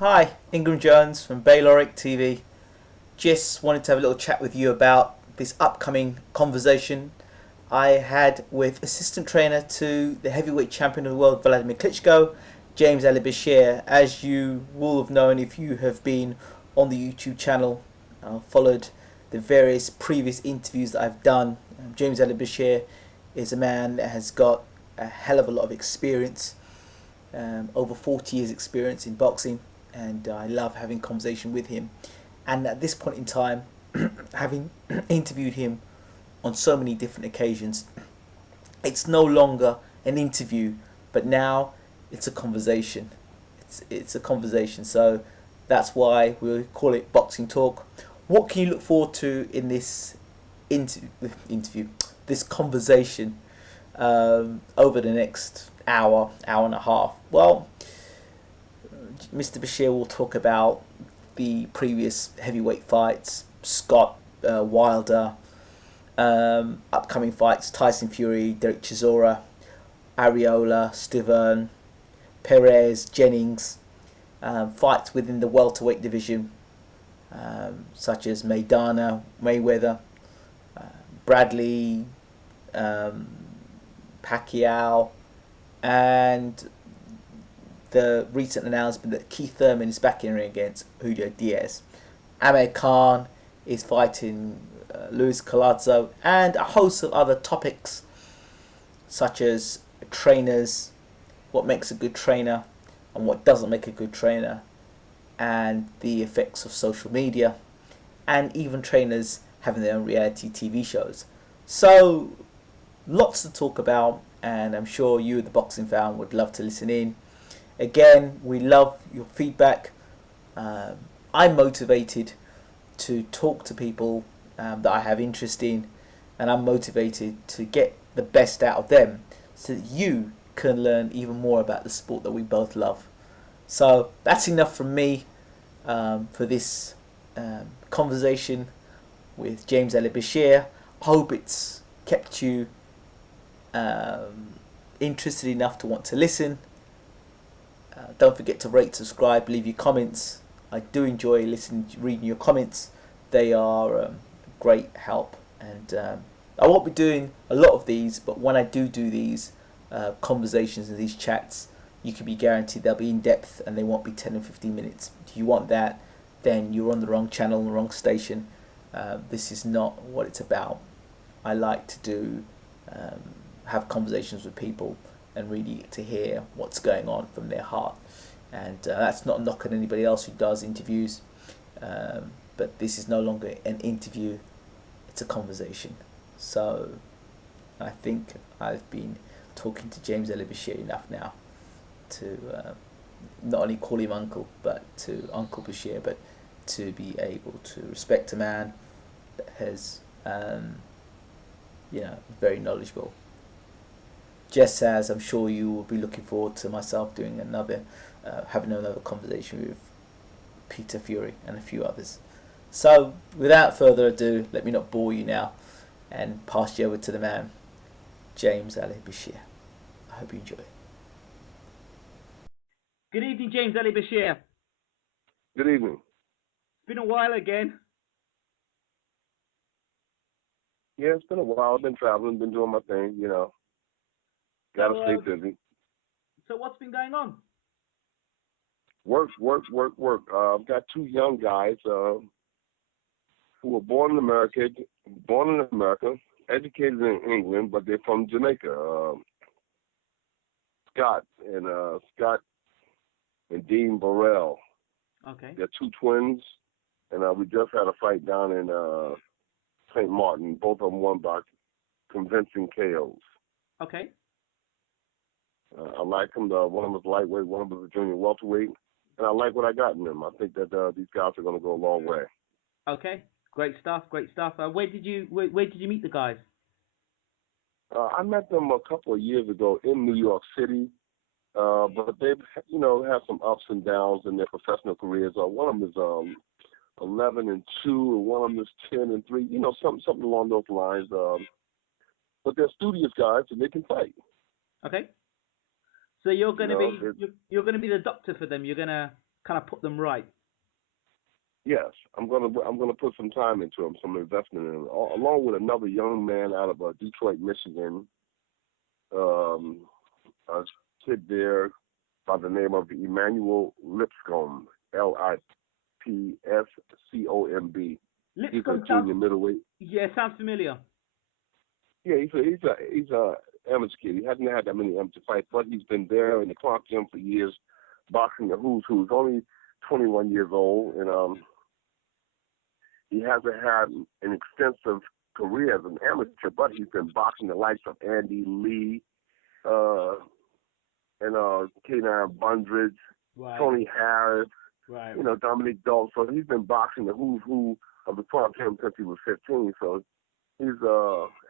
Hi, Ingram Jones from Bayloric TV. Just wanted to have a little chat with you about this upcoming conversation I had with assistant trainer to the heavyweight champion of the world, Wladimir Klitschko, James Ali Bashir. As you will have known if you have been on the YouTube channel, followed the various previous interviews that I've done. James Ali Bashir is a man that has got a hell of a lot of experience, over 40 years experience in boxing, and I love having conversation with him. And at this point in time, having interviewed him on so many different occasions, it's no longer an interview, but now it's a conversation. It's a conversation. So that's why we call it Boxing Talk. What can you look forward to in this interview, this conversation, over the next hour and a half? Well, Mr. Bashir will talk about the previous heavyweight fights, Scott, Wilder, upcoming fights, Tyson Fury, Derek Chisora, Arreola, Stiverne, Perez, Jennings, fights within the welterweight division, such as Maidana, Mayweather, Bradley, Pacquiao, and the recent announcement that Keith Thurman is back in the ring against Julio Diaz. Amir Khan is fighting Luis Collazo, and a host of other topics such as trainers, what makes a good trainer and what doesn't make a good trainer, and the effects of social media, and even trainers having their own reality TV shows. So lots to talk about, and I'm sure you, the boxing fan, would love to listen in. Again, we love your feedback. I'm motivated to talk to people that I have interest in, and I'm motivated to get the best out of them so that you can learn even more about the sport that we both love. So that's enough from me for this conversation with James Ali Bashir. I hope it's kept you interested enough to want to listen. Don't forget to rate, subscribe, leave your comments. I do enjoy reading your comments. They are great help, and I won't be doing a lot of these, but when I do these conversations and these chats, you can be guaranteed they'll be in depth and they won't be 10 and 15 minutes. If you want that, then you're on the wrong channel, the wrong station. This is not what it's about. I like to do have conversations with people and really get to hear what's going on from their heart. And that's not a knock on anybody else who does interviews, but this is no longer an interview, it's a conversation. So I think I've been talking to James Ali Bashir enough now to not only call him uncle, but to Uncle Bashir, but to be able to respect a man that has, very knowledgeable. Just as I'm sure you will be looking forward to myself doing having another conversation with Peter Fury and a few others. So, without further ado, let me not bore you now and pass you over to the man, James Ali Bashir. I hope you enjoy it. Good evening, James Ali Bashir. Good evening. It's been a while again. Yeah, it's been a while. I've been traveling, been doing my thing, Gotta stay busy. So what's been going on? Work. I've got two young guys who were born in America, educated in England, but they're from Jamaica. Scott and Dean Burrell. Okay. They're two twins, and we just had a fight down in St. Martin. Both of them won by convincing KOs. Okay. I like them. One of them was lightweight, one of them was a junior welterweight, and I like what I got in them. I think that these guys are going to go a long way. Okay, great stuff. Where did you meet the guys? I met them a couple of years ago in New York City, but they've had some ups and downs in their professional careers. One of them is 11-2, and one of them is 10-3. Something along those lines. But they're studious guys, and they can fight. Okay. So you're going to be the doctor for them. You're going to kind of put them right. Yes, I'm gonna put some time into him, some investment in him, along with another young man out of Detroit, Michigan. A kid there by the name of Emmanuel Lipscomb, Lipscomb. He's a junior middleweight. Yeah, sounds familiar. Yeah, he's a amateur kid. He hasn't had that many amateur fights, but he's been there in the Clark gym for years, boxing the who's who. He's only 21 years old, and he hasn't had an extensive career as an amateur, but he's been boxing the likes of Andy Lee, and K9 Bundridge, right. Tony Harris, right. Dominic Dalton. So he's been boxing the who's who of the Clark gym since he was 15. So he's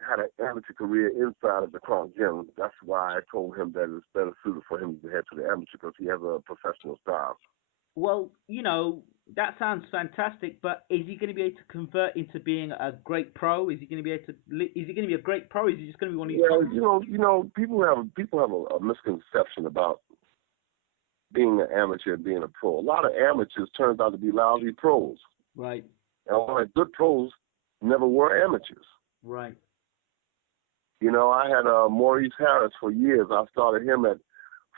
had an amateur career inside of the Clark gym. That's why I told him that it's better suited for him to head to the amateur because he has a professional style. Well, that sounds fantastic, but is he going to be able to convert into being a great pro? Is he going to be able to? Is he going to be a great pro? Is he just going to be one of these? Yeah, people have a misconception about being an amateur and being a pro. A lot of amateurs turns out to be lousy pros. Right. And a lot of good pros never were amateurs. Right. I had Maurice Harris for years. I started him at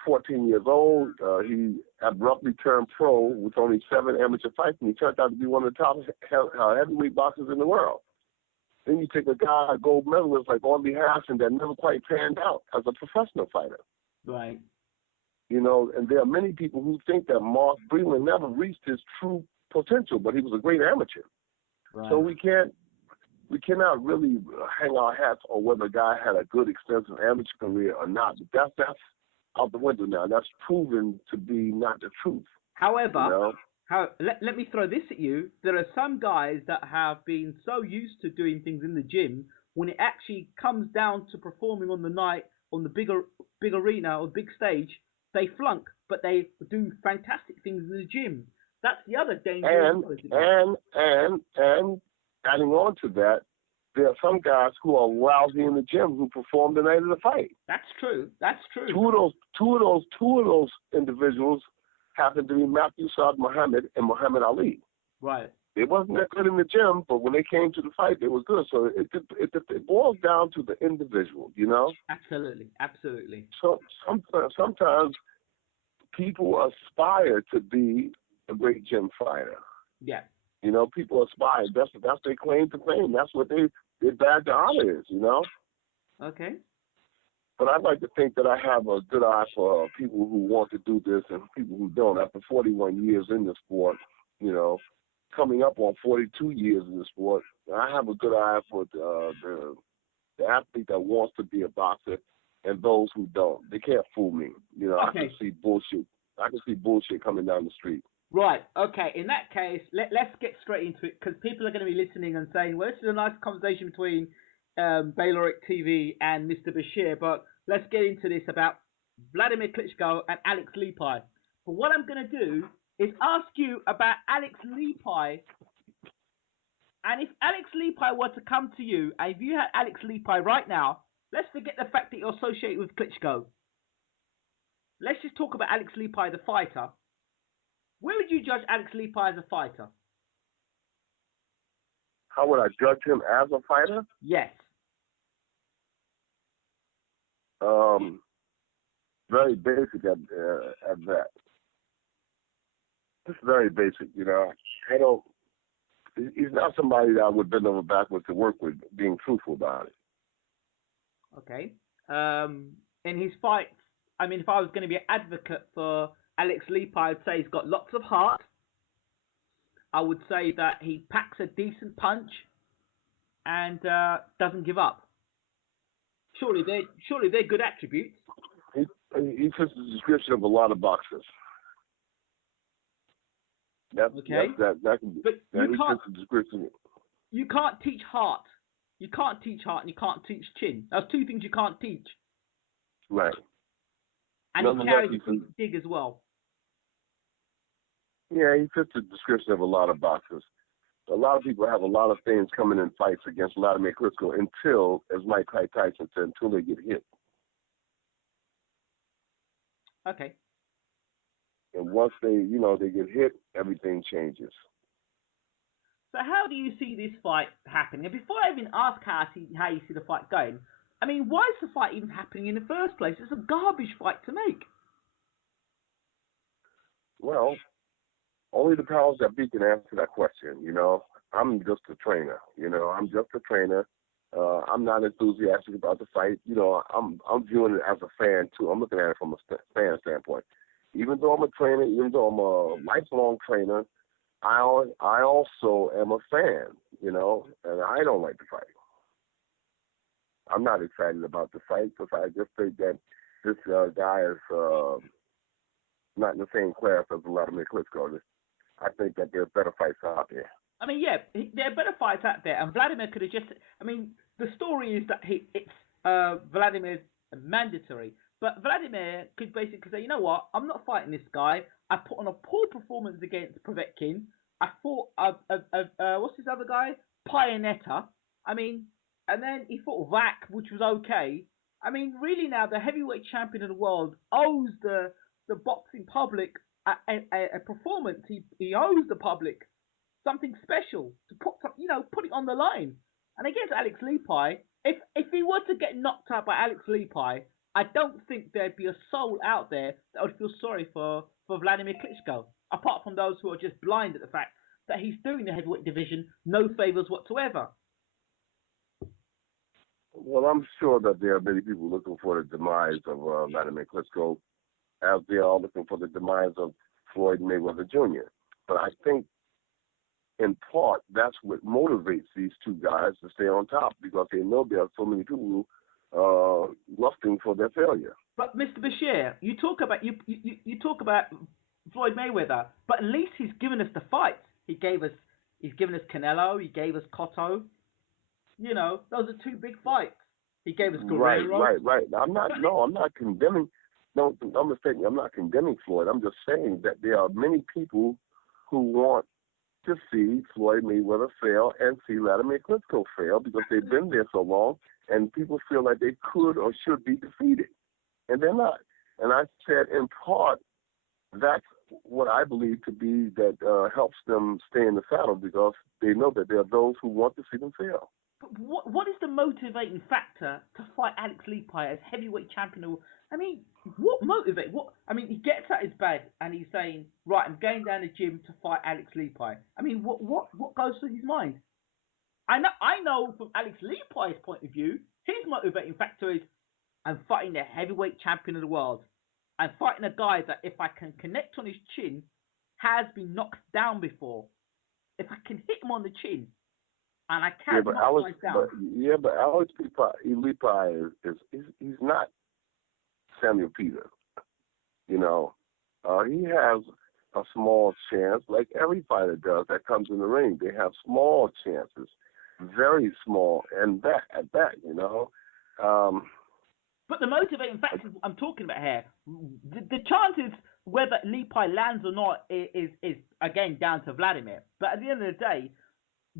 14 years old. He abruptly turned pro with only 7 amateur fights, and he turned out to be one of the top heavyweight boxers in the world. Then you take a guy, a gold medalist like Orly Hassan, that never quite panned out as a professional fighter. Right. And there are many people who think that Mark Breland never reached his true potential, but he was a great amateur. Right. So we cannot really hang our hats on whether a guy had a good, extensive amateur career or not. But that's out the window now. That's proven to be not the truth. However, let me throw this at you. There are some guys that have been so used to doing things in the gym, when it actually comes down to performing on the night, on the big arena or big stage, they flunk, but they do fantastic things in the gym. That's the other danger. And adding on to that, there are some guys who are lousy in the gym who perform the night of the fight. That's true. Two of those individuals happen to be Matthew Saad Muhammad and Muhammad Ali. Right. They wasn't that good in the gym, but when they came to the fight, they were good. So it boils down to the individual, Absolutely. So sometimes people aspire to be a great gym fighter. Yeah. People aspire. That's their claim to fame. That's what their badge of honor is. Okay. But I'd like to think that I have a good eye for people who want to do this and people who don't. After 41 years in the sport, coming up on 42 years in the sport, I have a good eye for the athlete that wants to be a boxer and those who don't. They can't fool me. Okay. I can see bullshit. I can see bullshit coming down the street. Right. Okay. In that case, let's get straight into it, because people are going to be listening and saying, well, this is a nice conversation between Bayloric TV and Mr. Bashir, but let's get into this about Wladimir Klitschko and Alex Leapai. But what I'm going to do is ask you about Alex Leapai. And if Alex Leapai were to come to you, and if you had Alex Leapai right now, let's forget the fact that you're associated with Klitschko. Let's just talk about Alex Leapai, the fighter. Where would you judge Alex Leapai as a fighter? How would I judge him as a fighter? Yes. Very basic at that. Just very basic, I don't. He's not somebody that I would bend over backwards to work with, being truthful about it. Okay. In his fights, if I was going to be an advocate for Alex Leapai, I'd say he's got lots of heart. I would say that he packs a decent punch and doesn't give up. Surely they're good attributes. He fits the description of a lot of boxers. Okay. That can be. But he fits the description. You can't teach heart. You can't teach heart, and you can't teach chin. Those two things you can't teach. Right. And he carries a deep dig as well. Yeah, he fits the description of a lot of boxers. A lot of people have a lot of things coming in fights against Wladimir Klitschko until, as Mike Tyson said, until they get hit. Okay. And once they get hit, everything changes. So how do you see this fight happening? And before I even ask how you see the fight going, I mean, why is the fight even happening in the first place? It's a garbage fight to make. Well, only the powers that be can answer that question. I'm just a trainer. I'm just a trainer. I'm not enthusiastic about the fight. I'm viewing it as a fan too. I'm looking at it from a fan standpoint. Even though I'm a trainer, even though I'm a lifelong trainer, I also am a fan. And I don't like the fight. I'm not excited about the fight because I just think that this guy is not in the same class as Wladimir Klitschko. I think that there's better fights out there. I mean, yeah, there are better fights out there, and Wladimir could have just. I mean, the story is that it's Vladimir's mandatory, but Wladimir could basically say, you know what, I'm not fighting this guy. I put on a poor performance against Povetkin. I fought what's this other guy, Pionetta. I mean, and then he fought Vac, which was okay. I mean, really now the heavyweight champion of the world owes the boxing public a performance. He owes the public something special to put it on the line. And against Alex Leapai, if he were to get knocked out by Alex Leapai, I don't think there'd be a soul out there that would feel sorry for Wladimir Klitschko, apart from those who are just blind at the fact that he's doing the heavyweight division no favors whatsoever. Well, I'm sure that there are many people looking for the demise of Wladimir Klitschko, as they are looking for the demise of Floyd Mayweather Jr. But I think, in part, that's what motivates these two guys to stay on top, because they know there are so many people lusting for their failure. But Mr. Bashir, you talk about Floyd Mayweather, but at least he's given us the fights. He's given us Canelo. He gave us Cotto. Those are two big fights. He gave us Guerrero. Right. I'm not condemning. No, I'm mistaken. I'm not condemning Floyd. I'm just saying that there are many people who want to see Floyd Mayweather fail and see Wladimir Klitschko fail because they've been there so long, and people feel like they could or should be defeated, and they're not. And I said, in part, that's what I believe to be that helps them stay in the saddle, because they know that there are those who want to see them fail. But what is the motivating factor to fight Alex Leapai as heavyweight champion? I mean, what motivates? He gets at his bed and he's saying, right, I'm going down the gym to fight Alex Leapai. I mean, what goes through his mind? I know from Alex Leapai's point of view, his motivating factor is, I'm fighting the heavyweight champion of the world. I'm fighting a guy that, if I can connect on his chin, has been knocked down before. If I can hit him on the chin, and I can't knock him down. But Alex Leapai he's not Samuel Peter. He has a small chance, like every fighter does that comes in the ring. They have small chances, very small, and at that. But the motivating factor I'm talking about here, the chances whether Leapai lands or not is again down to Wladimir. But at the end of the day,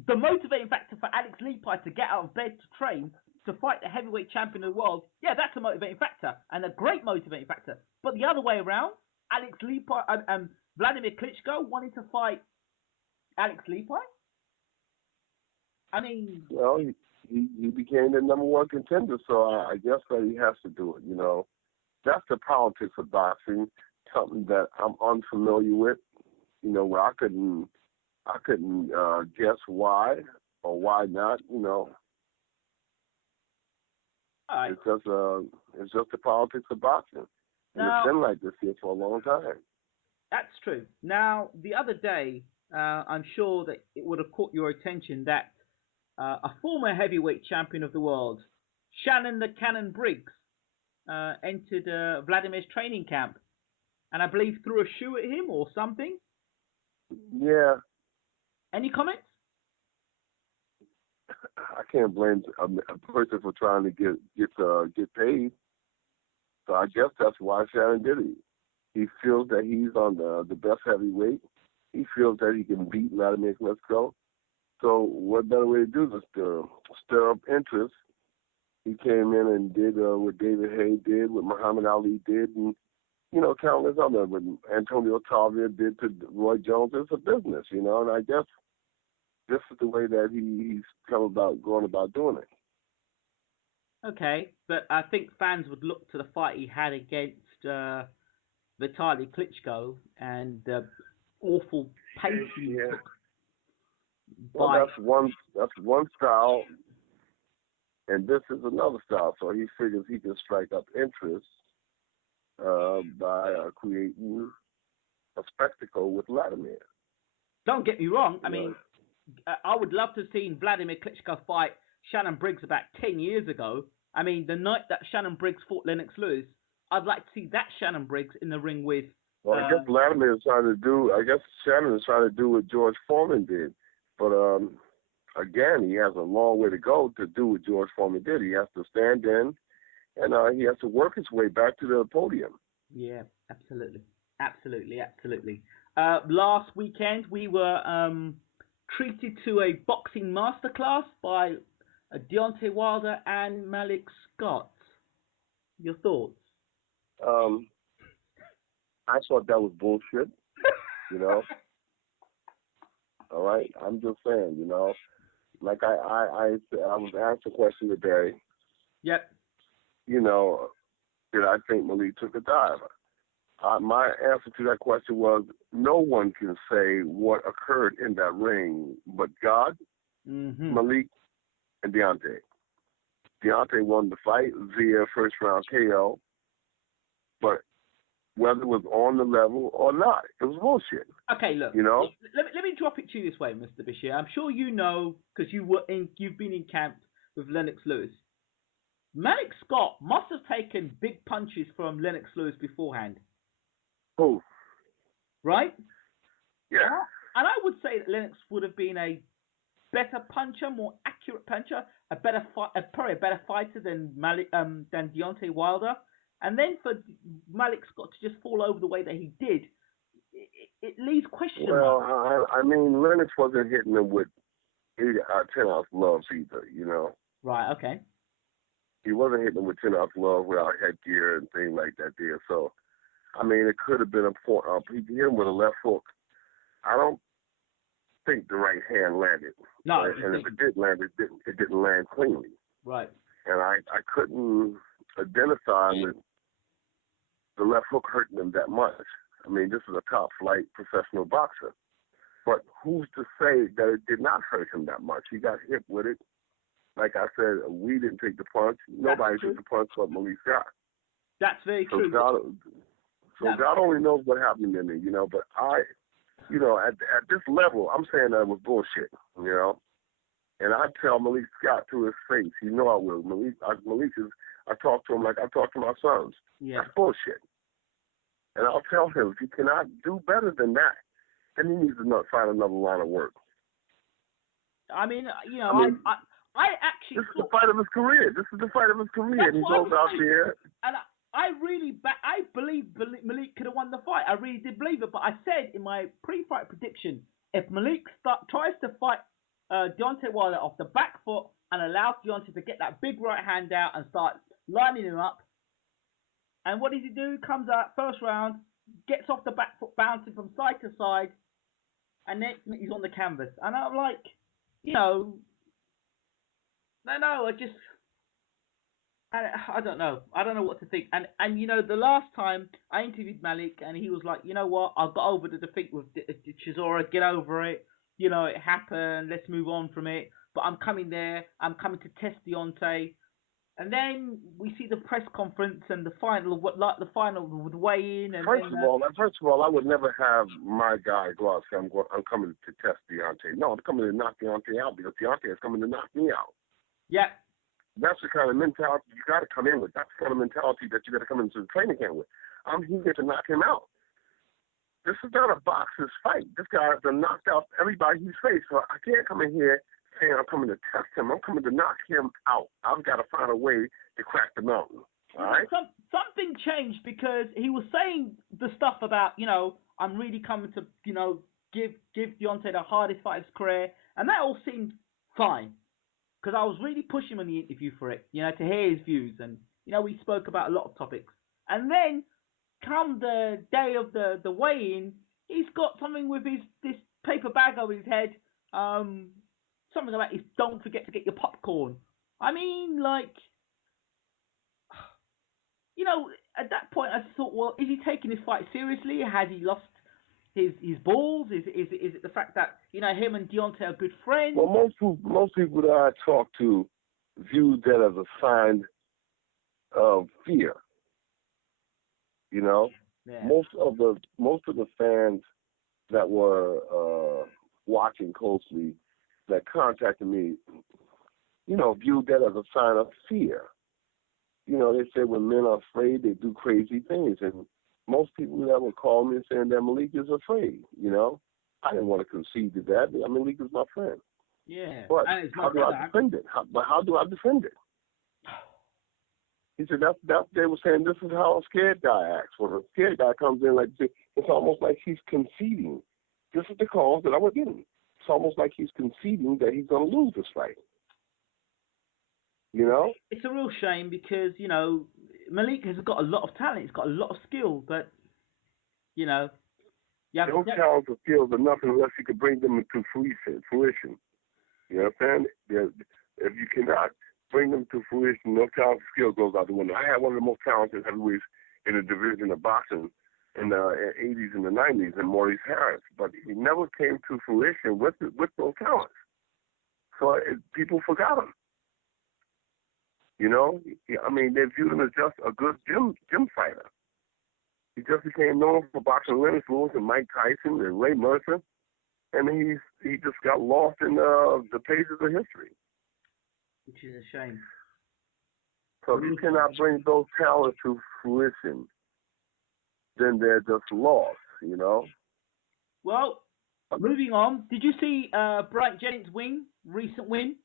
the motivating factor for Alex Leapai to get out of bed to train to fight the heavyweight champion of the world, yeah, that's a motivating factor and a great motivating factor. But the other way around, Alex Leapai and Wladimir Klitschko wanting to fight Alex Leapai. I mean, well, he became the number one contender, so I guess that he has to do it. That's the politics of boxing, something that I'm unfamiliar with. Where I couldn't guess why or why not. Right. It's just the politics of boxing, and it's been like this here for a long time. That's true. Now, the other day, I'm sure that it would have caught your attention that a former heavyweight champion of the world, Shannon the Cannon Briggs, entered Vladimir's training camp, and I believe threw a shoe at him or something. Yeah. Any comments? I can't blame a person for trying to get paid. So I guess that's why Shannon did it. He feels that he's on the best heavyweight. He feels that he can beat Wladimir Klitschko. So what better way to do this to stir up interest? He came in and did what David Haye did, what Muhammad Ali did, and countless other. What Antonio Tarver did to Roy Jones, it's a business, and I guess this is the way that he's going about doing it. Okay, but I think fans would look to the fight he had against Vitaly Klitschko and the awful pace he took. Well, that's one style, and this is another style. So he figures he can strike up interest by creating a spectacle with Wladimir. Don't get me wrong. I mean, I would love to have seen Wladimir Klitschko fight Shannon Briggs about 10 years ago. I mean, the night that Shannon Briggs fought Lennox Lewis, I'd like to see that Shannon Briggs in the ring with. Well, I guess Wladimir is trying to do. I guess Shannon is trying to do what George Foreman did, but again, he has a long way to go to do what George Foreman did. He has to stand in, and he has to work his way back to the podium. Yeah, absolutely. Last weekend, we were treated to a boxing masterclass by Deontay Wilder and Malik Scott. Your thoughts? I thought that was bullshit, All right, I'm just saying, like I was asked a question today. Yep. Did I think Malik took a dive? My answer to that question was no one can say what occurred in that ring but God, Malik, and Deontay. Deontay won the fight via first round KO, but whether it was on the level or not, it was bullshit. Okay, look. Let me drop it to you this way, Mr. Bashir. I'm sure you know because you've been in camp with Lennox Lewis. Malik Scott must have taken big punches from Lennox Lewis beforehand. Who? Right? Yeah. And I would say that Lennox would have been a better puncher, more accurate puncher, probably a better fighter than Deontay Wilder. And then for Malik Scott to just fall over the way that he did, it leaves question marks. Well, I mean, Lennox wasn't hitting him with 10 ounce gloves either, Right, okay. He wasn't hitting him with 10 ounce gloves without headgear and things like that there. So, I mean, it could have been he hit him with a left hook. I don't think the right hand landed. No. And if it did land, it didn't land cleanly. Right. And I couldn't identify with the left hook hurting him that much. I mean, this is a top flight professional boxer. But who's to say that it did not hurt him that much? He got hit with it. Like I said, we didn't take the punch. Nobody took the punch but Malik Scott. That's very true. God only knows what happened to me, But at this level, I'm saying that was bullshit, And I tell Malik Scott to his face, I will. Malik is, I talk to him like I talk to my sons. Yeah. That's bullshit. And I'll tell him if he cannot do better than that, then he needs to find another line of work. I mean, I actually. This is the fight of his career. And he goes out there. And I believe Malik could have won the fight. I really did believe it. But I said in my pre-fight prediction, if Malik tries to fight Deontay Wilder off the back foot and allows Deontay to get that big right hand out and start lining him up, and what does he do? Comes out first round, gets off the back foot, bouncing from side to side, and then he's on the canvas. And I'm like, I don't know. I don't know what to think. And the last time I interviewed Malik, and he was like, you know what? I got over the defeat with Chisora. Get over it. It happened. Let's move on from it. But I'm coming there. I'm coming to test Deontay. And then we see the press conference and the final would weigh in. And first of all, I would never have my guy go out and say I'm coming to test Deontay. No, I'm coming to knock Deontay out because Deontay is coming to knock me out. Yeah. That's the kind of mentality you got to come in with. That's the kind of mentality that you got to come into the training camp with. I'm here to knock him out. This is not a boxer's fight. This guy has been knocked out everybody he's faced. So I can't come in here saying I'm coming to test him. I'm coming to knock him out. I've got to find a way to crack the mountain. All right? Something changed because he was saying the stuff about, I'm really coming to, give Deontay the hardest fight of his career. And that all seemed fine. Because I was really pushing him in the interview for it, to hear his views. And, we spoke about a lot of topics. And then come the day of the weigh-in, he's got something with this paper bag over his head. Something about his don't forget to get your popcorn. I mean, like, at that point I thought, well, is he taking this fight seriously? Has he lost his balls? Is it the fact that him and Deontay are good friends? Well, most people that I talk to viewed that as a sign of fear. Yeah. Most of the fans that were watching closely, that contacted me, viewed that as a sign of fear. They say when men are afraid, they do crazy things, and most people that would call me saying that Malik is afraid. I didn't want to concede to that. Malik is my friend. Yeah. But how do I defend it? How do I defend it? He said they were saying this is how a scared guy acts. When a scared guy comes in, like it's almost like he's conceding. This is the calls that I was getting. It's almost like he's conceding that he's going to lose this fight. It's a real shame because Malik has got a lot of talent. He's got a lot of skill, but those talents or skills are nothing unless you can bring them into fruition. You understand? If you cannot bring them to fruition, no talent or skill goes out the window. I had one of the most talented heavyweights in the division of boxing in the 80s and the 90s, and Maurice Harris, but he never came to fruition with those talents. So people forgot him. They viewed him as just a good gym fighter. He just became known for boxing Lennox Lewis and Mike Tyson and Ray Mercer, and he just got lost in the pages of history. Which is a shame. So if you cannot bring those talents to fruition, then they're just lost, Well, moving on. Did you see Bryant Jennings' recent win?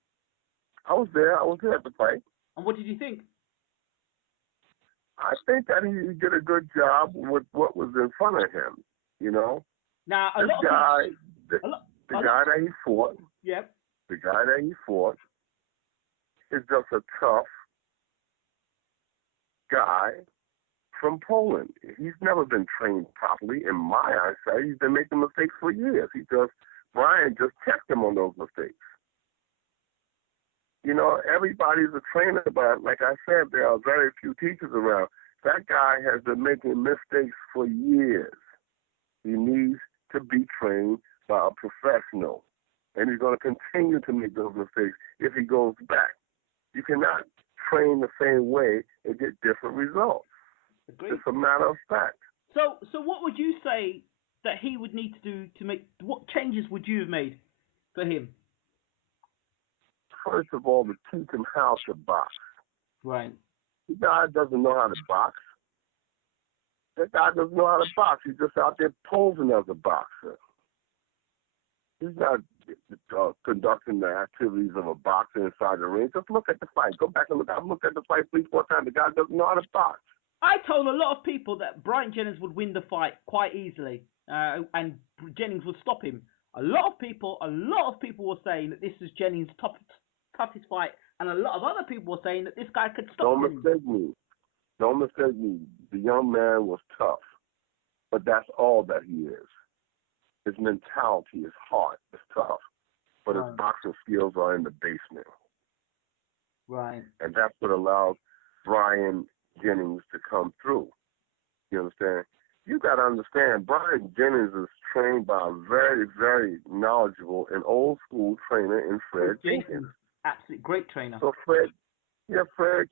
I was there. I was there at the fight. And what did you think? I think that he did a good job with what was in front of him. Now, the guy that he fought. Yep. The guy that he fought is just a tough guy from Poland. He's never been trained properly, in my eyesight. He's been making mistakes for years. Brian just checked him on those mistakes. Everybody's a trainer, but like I said, there are very few teachers around. That guy has been making mistakes for years. He needs to be trained by a professional, and he's going to continue to make those mistakes if he goes back. You cannot train the same way and get different results. Agreed. It's a matter of fact. So what would you say that he would need to do to make? What changes would you have made for him? First of all, to teach him how to box. Right. The guy doesn't know how to box. That guy doesn't know how to box. He's just out there posing as a boxer. He's not conducting the activities of a boxer inside the ring. Just look at the fight. Go back and look. I've looked at the fight 3-4 times. The guy doesn't know how to box. I told a lot of people that Bryant Jennings would win the fight quite easily, and Jennings would stop him. A lot of people were saying that this is Jennings' toughest fight, and a lot of other people were saying that this guy could stop him. Don't mistake me. The young man was tough, but that's all that he is. His mentality, his heart is tough, but his boxing skills are in the basement. Right. And that's what allowed Bryant Jennings to come through. You understand? You got to understand, Bryant Jennings is trained by a very, very knowledgeable and old school trainer in Fred Jenkins. Absolutely great trainer. So Fred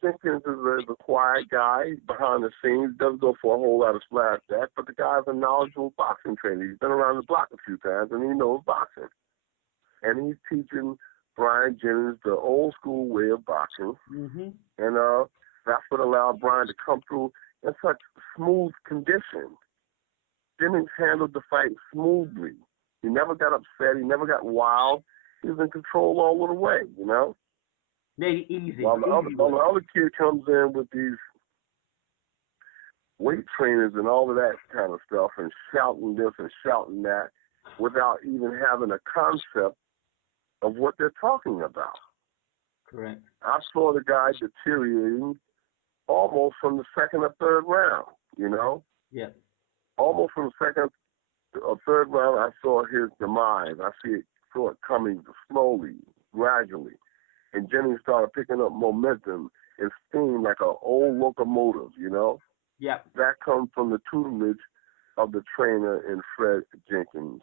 Jenkins is a quiet guy behind the scenes, doesn't go for a whole lot of splash back, but the guy's a knowledgeable boxing trainer. He's been around the block a few times and he knows boxing. And he's teaching Bryant Jennings the old school way of boxing. Mm-hmm. And that's what allowed Bryant to come through in such smooth conditions. Jennings handled the fight smoothly. He never got upset. He never got wild. He was in control all the way, Made it easy. While the other kid comes in with these weight trainers and all of that kind of stuff and shouting this and shouting that without even having a concept of what they're talking about. Correct. I saw the guy deteriorating almost from the second or third round, Yeah. Almost from the second or third round, I saw his demise. Saw it coming slowly, gradually. And Jennings started picking up momentum and steam like an old locomotive, you know? Yeah. That comes from the tutelage of the trainer in Fred Jenkins.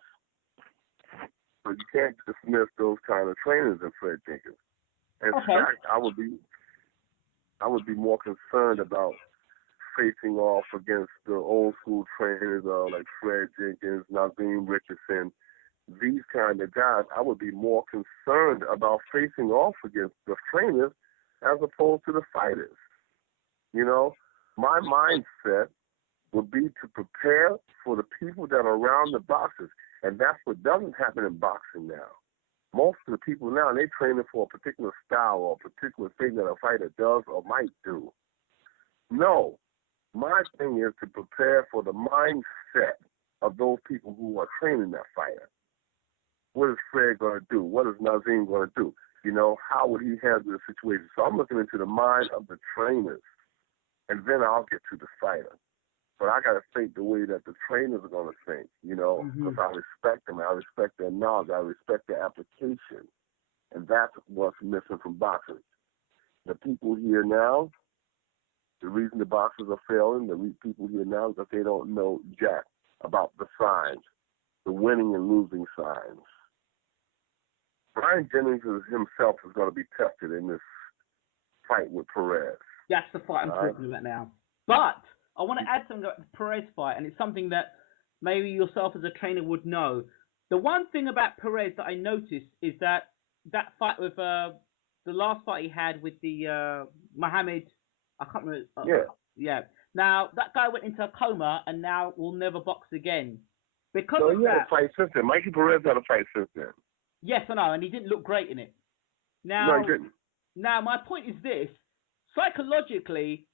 But you can't dismiss those kind of trainers in Fred Jenkins. In fact, I would be more concerned about facing off against the old school trainers like Fred Jenkins, Nazim Richardson, these kind of guys. I would be more concerned about facing off against the trainers as opposed to the fighters. You know, my mindset would be to prepare for the people that are around the boxers, and that's what doesn't happen in boxing now. Most of the people now, they're training for a particular style or a particular thing that a fighter does or might do. No, my thing is to prepare for the mindset of those people who are training that fighter. What is Fred going to do? What is Nazim going to do? You know, how would he handle the situation? So I'm looking into the mind of the trainers, and then I'll get to the fighter. But I got to think the way that the trainers are going to think, you know, because I respect them. I respect their knowledge. I respect their application. And that's what's missing from boxing. The people here now, the reason the boxers are failing, people here now is that they don't know jack about the signs, the winning and losing signs. Bryant Jennings himself is going to be tested in this fight with Perez. That's the fight I'm talking about now. But I want to add something about the Perez fight, and it's something that maybe yourself as a trainer would know. The one thing about Perez that I noticed is that fight with the last fight he had with the Mohammed, I can't remember. Yeah. Now that guy went into a coma and now will never box again because of he had a fight since then. Mikey Perez had a fight since then. Yes, I know, and he didn't look great in it. Now, no, he didn't. Now my point is this: psychologically,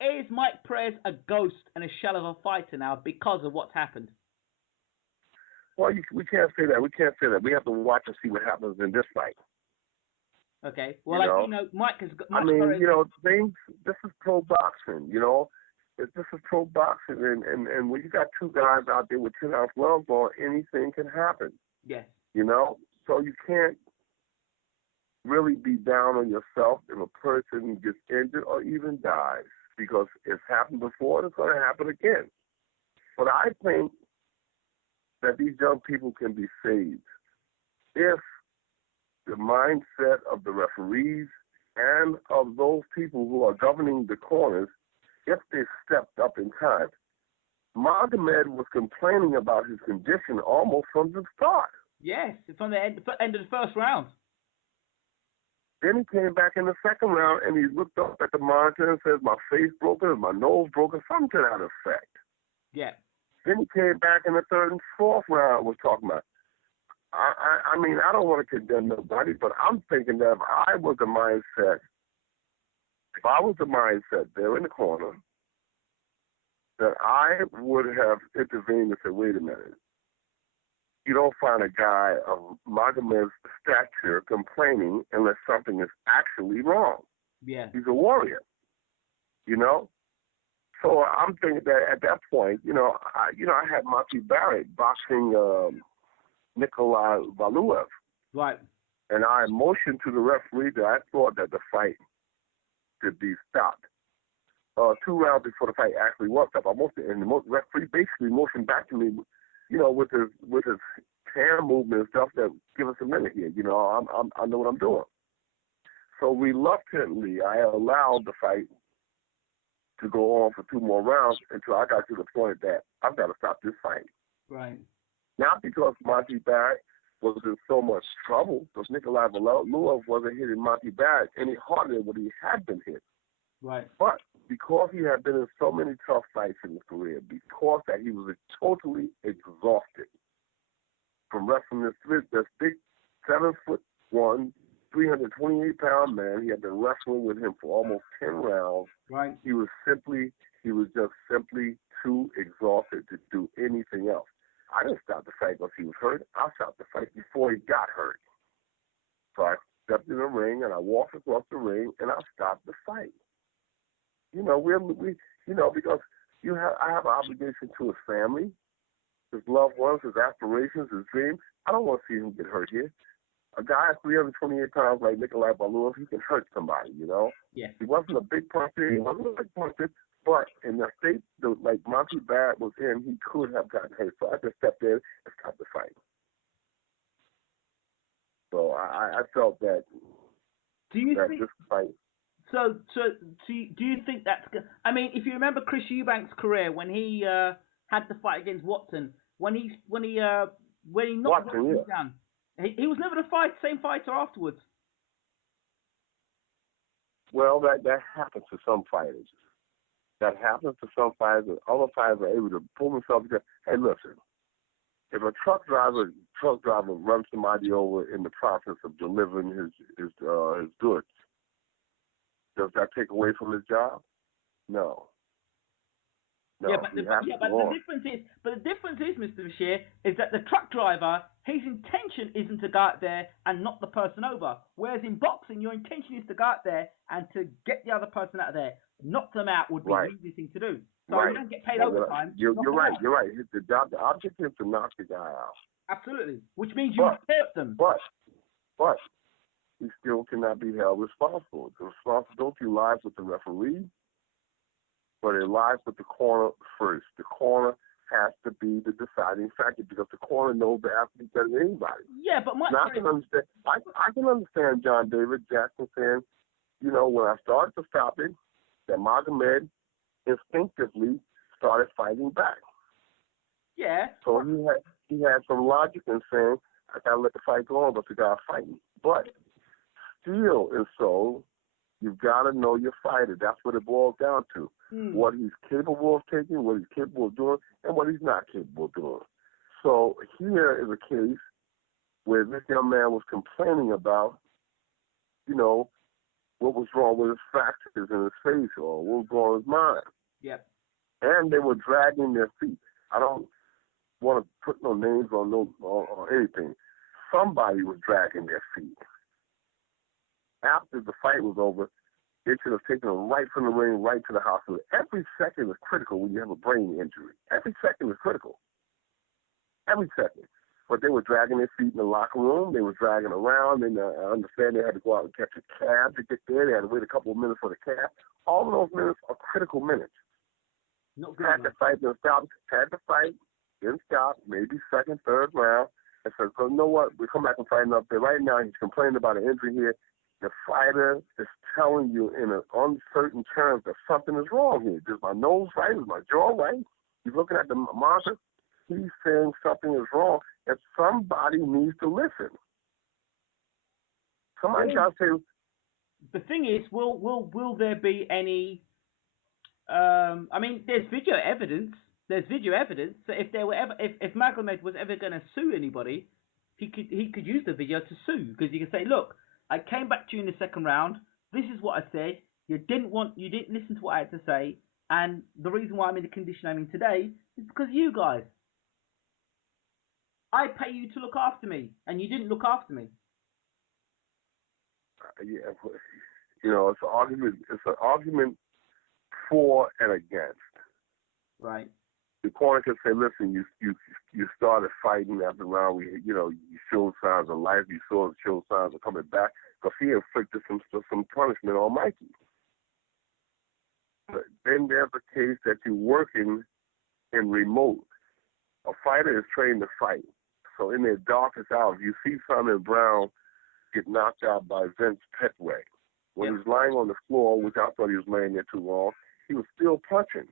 is Mike Perez a ghost and a shell of a fighter now because of what's happened? Well, we can't say that. We can't say that. We have to watch and see what happens in this fight. Okay. Well, Mike has got. Perez, this is pro boxing. You know, this is pro boxing, and when you got two guys out there with 10-ounce gloves on, anything can happen. Yes. You know, so you can't really be down on yourself if a person gets injured or even dies, because it's happened before and it's going to happen again. But I think that these young people can be saved if the mindset of the referees and of those people who are governing the corners, if they stepped up in time. Magomed was complaining about his condition almost from the start. Yes, from the end of the first round. Then he came back in the second round and he looked up at the monitor and says, my face broken, my nose broken, something to that effect. Yeah. Then he came back in the third and fourth round and was talking about. I mean, I don't want to condemn nobody, but I'm thinking that if I was the mindset there in the corner, that I would have intervened and said, wait a minute. You don't find a guy of Magomed's stature complaining unless something is actually wrong. Yeah. He's a warrior, you know? So I'm thinking that at that point, I had Monty Barrett boxing Nikolai Valuev. Right. And I motioned to the referee that I thought that the fight could be stopped. 2 rounds before the fight actually was up, and the referee basically motioned back to me, with his hand movement and stuff, that give us a minute here. I know what I'm doing. So reluctantly, I allowed the fight to go on for 2 more rounds until I got to the point that I've got to stop this fight. Right. Not because Monty Barrett was in so much trouble, because Nikolai Valuev wasn't hitting Monty Barrett any harder than what he had been hit. Right. But because he had been in so many tough fights in his career, because that he was totally exhausted from wrestling this big 7'1", 328-pound man. He had been wrestling with him for almost 10 rounds. Right. He was just simply too exhausted to do anything else. I didn't stop the fight because he was hurt. I stopped the fight before he got hurt. So I stepped in the ring and I walked across the ring and I stopped the fight. Because I have an obligation to his family, his loved ones, his aspirations, his dreams. I don't want to see him get hurt here. A guy at 328 pounds like Nikolai Balua, he can hurt somebody, you know? Yeah. He wasn't a big puncher. He wasn't a big puncher. But in the state like Monty Barrett was in, he could have gotten hurt. So I just stepped in and stopped the fight. So I felt that. Do you think this fight? So do you think that's good? I mean, if you remember Chris Eubanks' career when he had the fight against Watson, when he knocked Watson down, he was never the same fighter afterwards. Well, that happens to some fighters. That happens to some fighters, and other fighters are able to pull themselves together. Hey, listen, if a truck driver runs somebody over in the process of delivering his goods, does that take away from his job? No. Yeah, but the difference is, Mr. Bashir, is that the truck driver, his intention isn't to go out there and knock the person over. Whereas in boxing, your intention is to go out there and to get the other person out of there. Knock them out would be the easy thing to do. So you don't get paid overtime. You're right. You're right. The object is to knock the guy out. Absolutely. Which means you hurt them. But he still cannot be held responsible. The responsibility lies with the referee, but it lies with the corner first. The corner has to be the deciding factor because the corner knows the athlete better than anybody. Yeah, but I can understand John David Jackson saying, you know, when I started to stop it, that Magomed instinctively started fighting back. Yeah. So he had some logic in saying, I gotta let the fight go on, but the guy's fighting. But still and so, you've got to know your fighter. That's what it boils down to. What he's capable of taking, what he's capable of doing, and what he's not capable of doing. So here is a case where this young man was complaining about, you know, what was wrong with his fractures in his face or what was wrong with his mind. Yep. And they were dragging their feet. I don't want to put no names on anything. Somebody was dragging their feet. After the fight was over, they should have taken him right from the ring, right to the hospital. Every second is critical when you have a brain injury. Every second is critical. Every second. But they were dragging their feet in the locker room. They were dragging around. And I understand they had to go out and catch a cab to get there. They had to wait a couple of minutes for the cab. All of those minutes are critical minutes. Had to fight, then stop. Had to fight, then stop. Maybe second, third round. And so you know what? We come back and fight up there. Right now, he's complaining about an injury here. The fighter is telling you in an uncertain terms that something is wrong here. Is my nose right? Is my jaw right? He's looking at the monitor. He's saying something is wrong, and somebody needs to listen. Somebody got to say. The thing is, will there be any? I mean, there's video evidence. There's video evidence that if there were ever, if Magomed was ever going to sue anybody, he could use the video to sue because he could say, look, I came back to you in the second round. This is what I said. You didn't listen to what I had to say, and the reason why I'm in the condition I'm in today is because of you guys. I pay you to look after me, and you didn't look after me. Yeah, you know, it's an argument. It's an argument for and against. Right. The corner can say, "Listen, you started fighting after the round. You showed signs of life. You showed signs of coming back because he inflicted some punishment on Mikey." But then there's a case that you're working in remote. A fighter is trained to fight. So in their darkest hours, you see Simon Brown get knocked out by Vince Petway. When he was lying on the floor, which I thought he was laying there too long, he was still punching.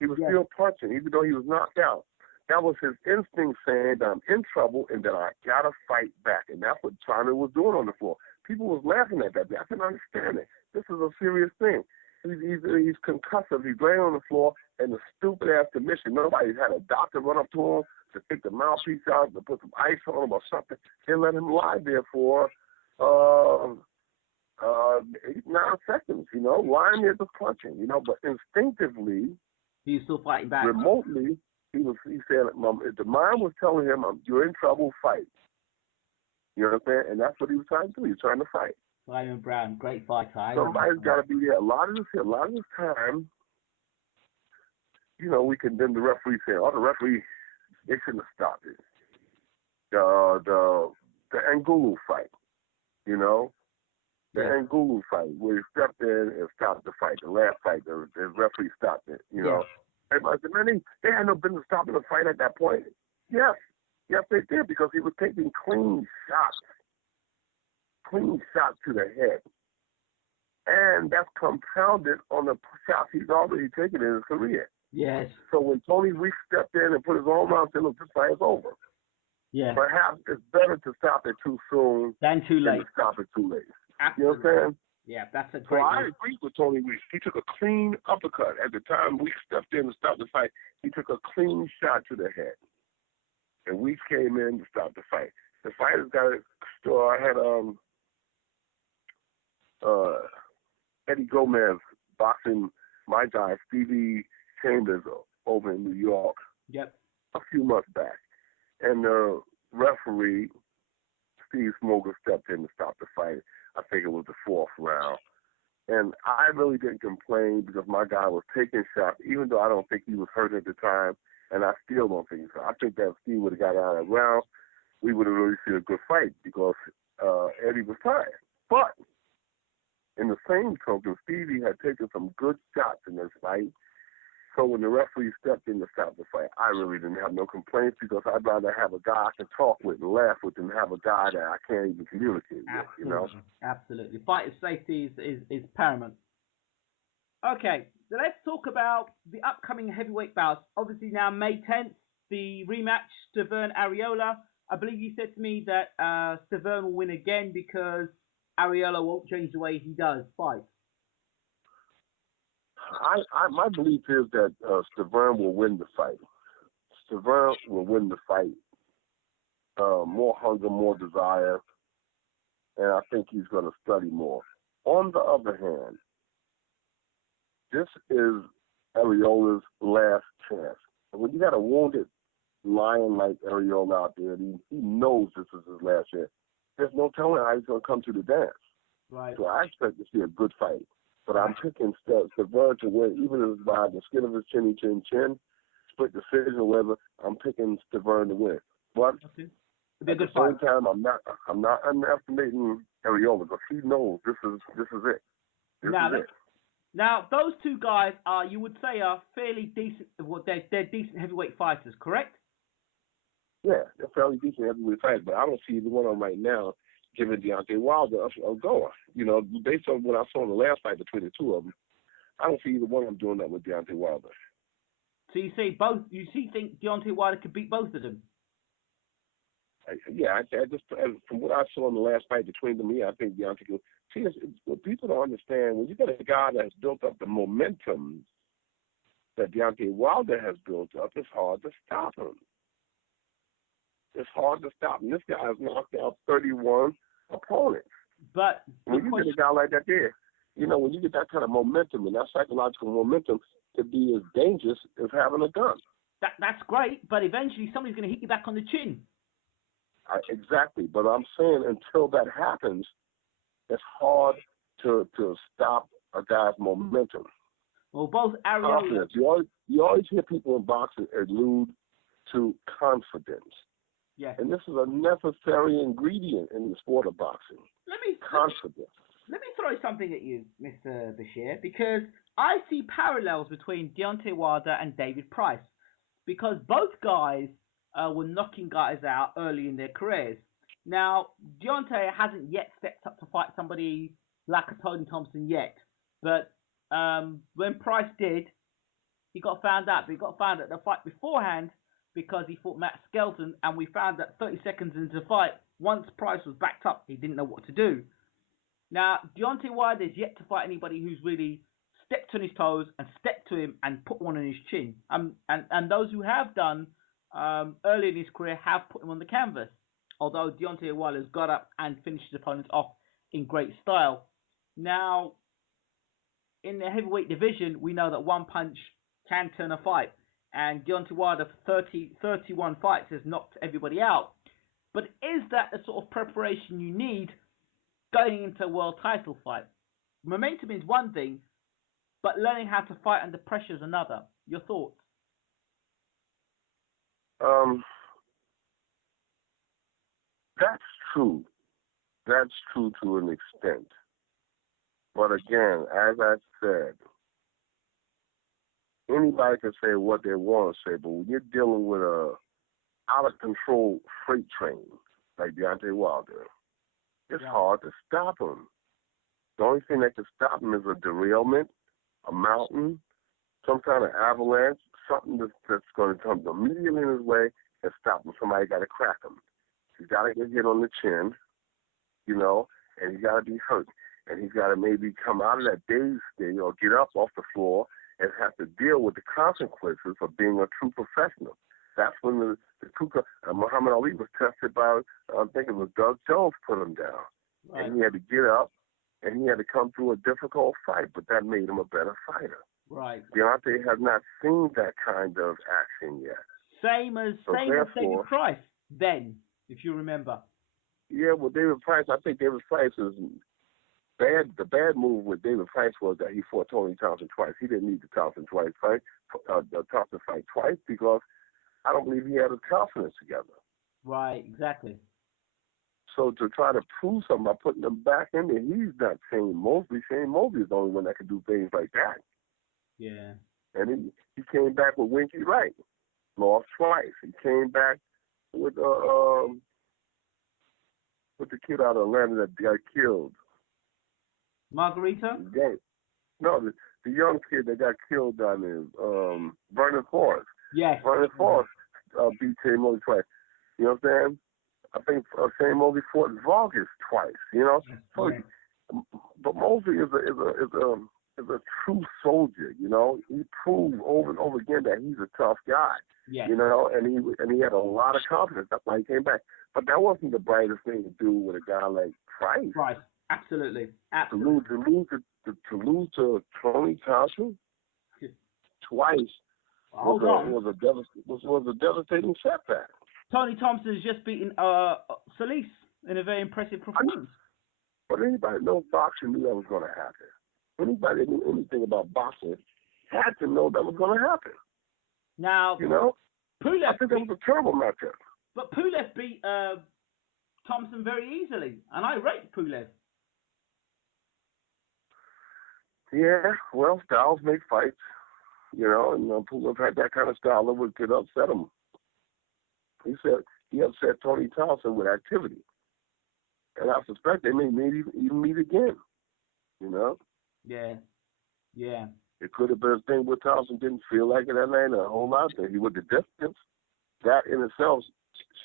He was still punching, even though he was knocked out. That was his instinct saying that I'm in trouble and that I got to fight back. And that's what Simon was doing on the floor. People was laughing at that. I can understand it. This is a serious thing. He's concussive. He's laying on the floor and the stupid-ass submission. Nobody's had a doctor run up to him to take the mouthpiece out, to put some ice on him or something. They let him lie there for 8-9 seconds, lying there just punching, but instinctively, he's still fighting back. Remotely, he said, the mind was telling him, you're in trouble, fight. You know what I'm saying? And that's what he was trying to do. He was trying to fight. Simon Brown, great fighter. Somebody's got to be there. A lot of this time, we can, then the referee say, oh, the referee, they shouldn't have stopped it. The Angulu fight, the Angulu fight, where he stepped in and stopped the fight, the last fight, the referee stopped it, Everybody said, man, they had no business stopping the fight at that point. Yes, they did, because he was taking clean shots to the head. And that's compounded on the shots he's already taken in his career. Yes. So when Tony Weeks stepped in and put his arm around him, look, this fight is over. Yeah. Perhaps it's better to stop it too soon than too late. Than to stop it too late. Absolutely. You know what I'm saying? Yeah, that's a great. So I agree with Tony Weeks. He took a clean uppercut. At the time Weeks stepped in to stop the fight, he took a clean shot to the head. And Weeks came in to stop the fight. The fighters got it. So I had Eddie Gomez boxing my guy, Stevie Chambers, over in New York. Yep. A few months back. And the referee, Steve Smoger, stepped in to stop the fight. I think it was the fourth round. And I really didn't complain because my guy was taking shots, even though I don't think he was hurt at the time, and I still don't think so. I think that if Steve would have got out of that round, we would have really seen a good fight because Eddie was tired. But in the same token, Stevie had taken some good shots in this fight. So when the referee stepped in to stop the fight, I really didn't have no complaints because I'd rather have a guy I can talk with and laugh with than have a guy that I can't even communicate with, Absolutely. Fighter safety is paramount. Okay, so let's talk about the upcoming heavyweight bouts. Obviously now May 10th, the rematch, Stiverne Arreola. I believe you said to me that Stiverne will win again because Arreola won't change the way he does fight. My belief is that Stiverne will win the fight. Stiverne will win the fight. More hunger, more desire, and I think he's going to study more. On the other hand, this is Arreola's last chance. And when you got a wounded lion like Arreola out there, he knows this is his last chance. There's no telling how he's going to come to the dance. Right. So I expect to see a good fight. But I'm picking Stiverne to win, even if it's by the skin of his chin, split decision or whatever. I'm picking Stiverne to win. But at the same time, I'm not underestimating Arreola because he knows this is it. Now those two guys you would say are fairly decent. Well, they're decent heavyweight fighters, correct? Yeah, they're fairly decent heavyweight fighters, but I don't see either one of them right now giving Deontay Wilder a goer. Based on what I saw in the last fight between the two of them, I don't see either one of them doing that with Deontay Wilder. So you see both? You think Deontay Wilder could beat both of them? I just from what I saw in the last fight between them, I think Deontay could. See, what people don't understand, when you got a guy that's built up the momentum that Deontay Wilder has built up, it's hard to stop him. It's hard to stop him. This guy has knocked out 31 opponents. But when you get a guy like that there, when you get that kind of momentum and that psychological momentum, could be as dangerous as having a gun. That's great, but eventually somebody's going to hit you back on the chin. Exactly, but I'm saying until that happens, it's hard to stop a guy's momentum. Well, both Arreola... You always hear people in boxing allude to confidence. Yes. And this is a necessary ingredient in the sport of boxing. Confidence. Let me throw something at you, Mr. Bashir, because I see parallels between Deontay Wilder and David Price, because both guys were knocking guys out early in their careers. Now, Deontay hasn't yet stepped up to fight somebody like a Tony Thompson yet, but when Price did, he got found out. But he got found out the fight beforehand because he fought Matt Skelton, and we found that 30 seconds into the fight, once Price was backed up, he didn't know what to do. Now, Deontay Wilder is yet to fight anybody who's really stepped on his toes and stepped to him and put one on his chin. And those who have done early in his career have put him on the canvas, although Deontay Wilder's got up and finished his opponents off in great style. Now, in the heavyweight division, we know that one punch can turn a fight. And Deontay Wilder, for 31 fights, has knocked everybody out. But is that the sort of preparation you need going into a world title fight? Momentum is one thing, but learning how to fight under pressure is another. Your thoughts? Um, that's true. That's true to an extent. But again, as I said, anybody can say what they want to say, but when you're dealing with a out of control freight train like Deontay Wilder, it's hard to stop him. The only thing that can stop him is a derailment, a mountain, some kind of avalanche, something that's going to come immediately in his way and stop him. Somebody got to crack him. He's got to get hit on the chin, and he's got to be hurt. And he's got to maybe come out of that dazed state or get up off the floor and have to deal with the consequences of being a true professional. That's when the Muhammad Ali was tested by, I think it was Doug Jones put him down. Right. And he had to get up, and he had to come through a difficult fight, but that made him a better fighter. Right. Deontay has not seen that kind of action yet. Same as David Price then, if you remember. Yeah, well, David Price, I think David Price is bad. The bad move with David Price was that he fought Tony Thompson twice. He didn't need the Thompson fight twice because I don't believe he had his confidence together. Right, exactly. So to try to prove something by putting him back in there, he's not Shane Mosley. Shane Mosley is the only one that can do things like that. Yeah. And he came back with Winky Wright, lost twice. He came back with the kid out of Atlanta that got killed. Margarita? Yeah. No, the young kid that got killed down there, Vernon Forrest. Yes. Vernon Forrest beat Shane Mosley twice. You know what I'm saying? I think Shane Mosley fought Vargas twice. So, but Mosley is a true soldier. He proved over and over again that he's a tough guy. Yes. And he had a lot of confidence. That's why he came back. But that wasn't the brightest thing to do with a guy like Price. Right. Absolutely. To lose to Tony Thompson twice was a devastating setback. Tony Thompson has just beaten Solis in a very impressive performance. But anybody that knows boxing knew that was going to happen. Anybody that knew anything about boxing had to know that was going to happen. Now, Pulev, I think that was a terrible matchup. But Pulev beat Thompson very easily, and I rate Pulev. Yeah, well, styles make fights, and Pulev had that kind of style that could upset him. He said he upset Tony Thompson with activity. And I suspect they may even meet again, Yeah. Yeah. It could have been a thing where Thompson didn't feel like it that night a whole lot. He with the distance. That in itself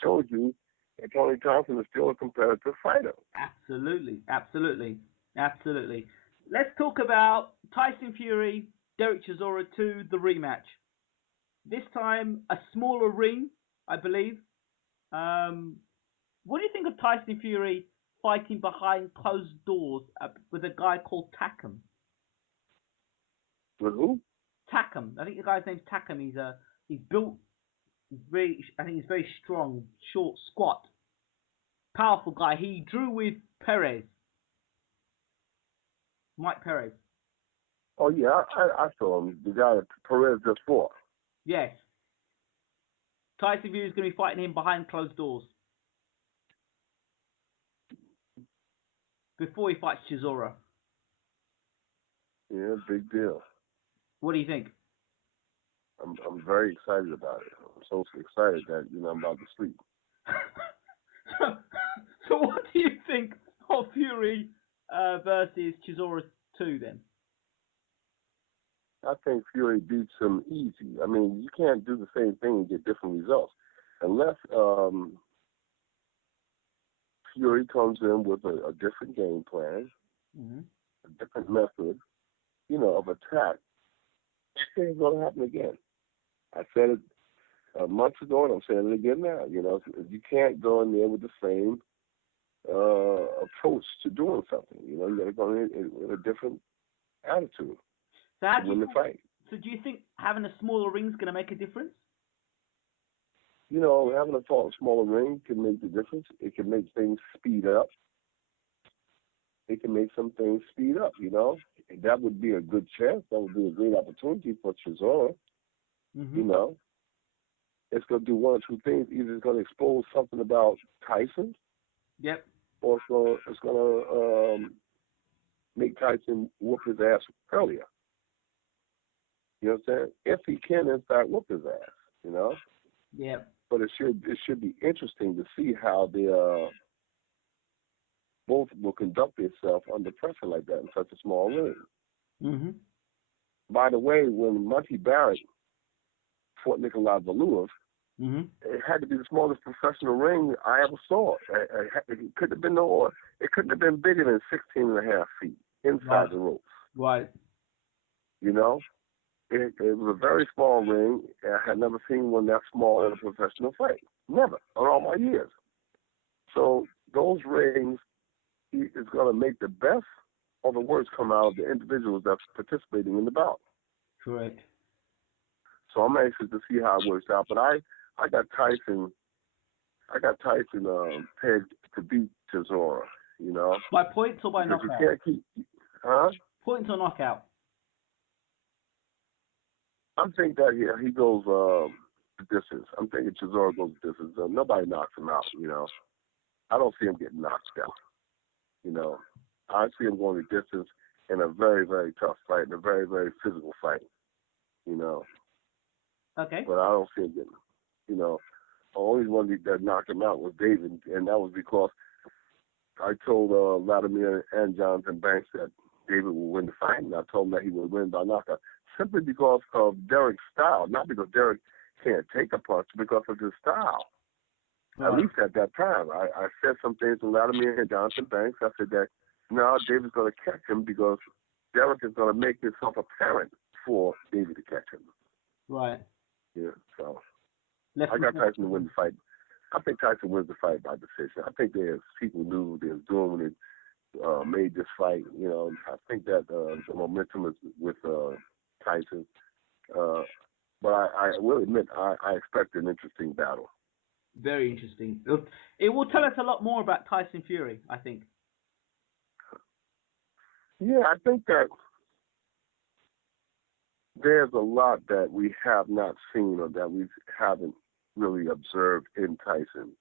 shows you that Tony Thompson is still a competitive fighter. Absolutely. Absolutely. Absolutely. Let's talk about Tyson Fury, Derek Chisora 2, the rematch. This time, a smaller ring, I believe. What do you think of Tyson Fury fighting behind closed doors with a guy called Takam? With who? Takam. I think the guy's name's Takam. He's built I think he's very strong, short, squat, powerful guy. He drew with Perez. Mike Perez. Oh yeah, I saw him. The guy that Perez just fought. Yes. Tyson Fury is going to be fighting him behind closed doors before he fights Chisora. Yeah, big deal. What do you think? I'm very excited about it. I'm so excited that I'm about to sleep. So what do you think of Fury versus Chisora 2 then? I think Fury beats him easy. I mean, you can't do the same thing and get different results unless Fury comes in with a different game plan, a different method, of attack. This thing's going to happen again. I said it months ago, and I'm saying it again now. You can't go in there with the same approach to doing something. You got to go in with a different attitude. So how do win the fight. So do you think having a smaller ring is going to make a difference? Having a smaller ring can make the difference. It can make things speed up. It can make some things speed up, And that would be a good chance. That would be a great opportunity for Chisora, it's going to do one or two things. Either it's going to expose something about Tyson, Yep. or it's going to make Tyson whoop his ass earlier. You know what I'm saying? If he can, in fact, whoop his ass, you know? Yeah. But it should be interesting to see how they both will conduct themselves under pressure like that in such a small ring. Mm-hmm. By the way, when Monty Barrett fought Nikolai Valuev, Mm-hmm. it had to be the smallest professional ring I ever saw. It couldn't have been it couldn't have been bigger than 16 and a half feet inside the ropes. Right. You know? It was a very small ring. I had never seen one that small in a professional fight. Never, in all my years. So those rings is going to make the best or the worst come out of the individuals that's participating in the bout. Correct. So I'm anxious to see how it works out. But I got Tyson pegged to beat Chisora, you know. By points or by because knockout? you can't keep, huh? Points or knockout? I'm thinking that he goes the distance. I'm thinking Chisora goes the distance. Nobody knocks him out, you know. I don't see him getting knocked out, you know. I see him going the distance in a very, very tough fight, in a very, very physical fight, you know. Okay. But I don't see him getting, you know. The only one that knocked him out was David, and that was because I told Wladimir and Jonathan Banks that David would win the fight, and I told him that he would win by knockout, simply because of Derek's style, not because Derek can't take a punch, because of his style. At least at that time. I said some things to Wladimir and Jonathan Banks. I said that, no, David's going to catch him because Derek is going to make himself apparent for David to catch him. Right. Yeah, so I got Tyson to win the fight. I think Tyson wins the fight by decision. I think there's people knew what they was doing when they made this fight. You know, I think that the momentum is with Tyson. But I will admit, I expect an interesting battle. Very interesting. It will tell us a lot more about Tyson Fury, I think. Yeah, I think that there's a lot that we have not seen or that we haven't really observed in Tyson.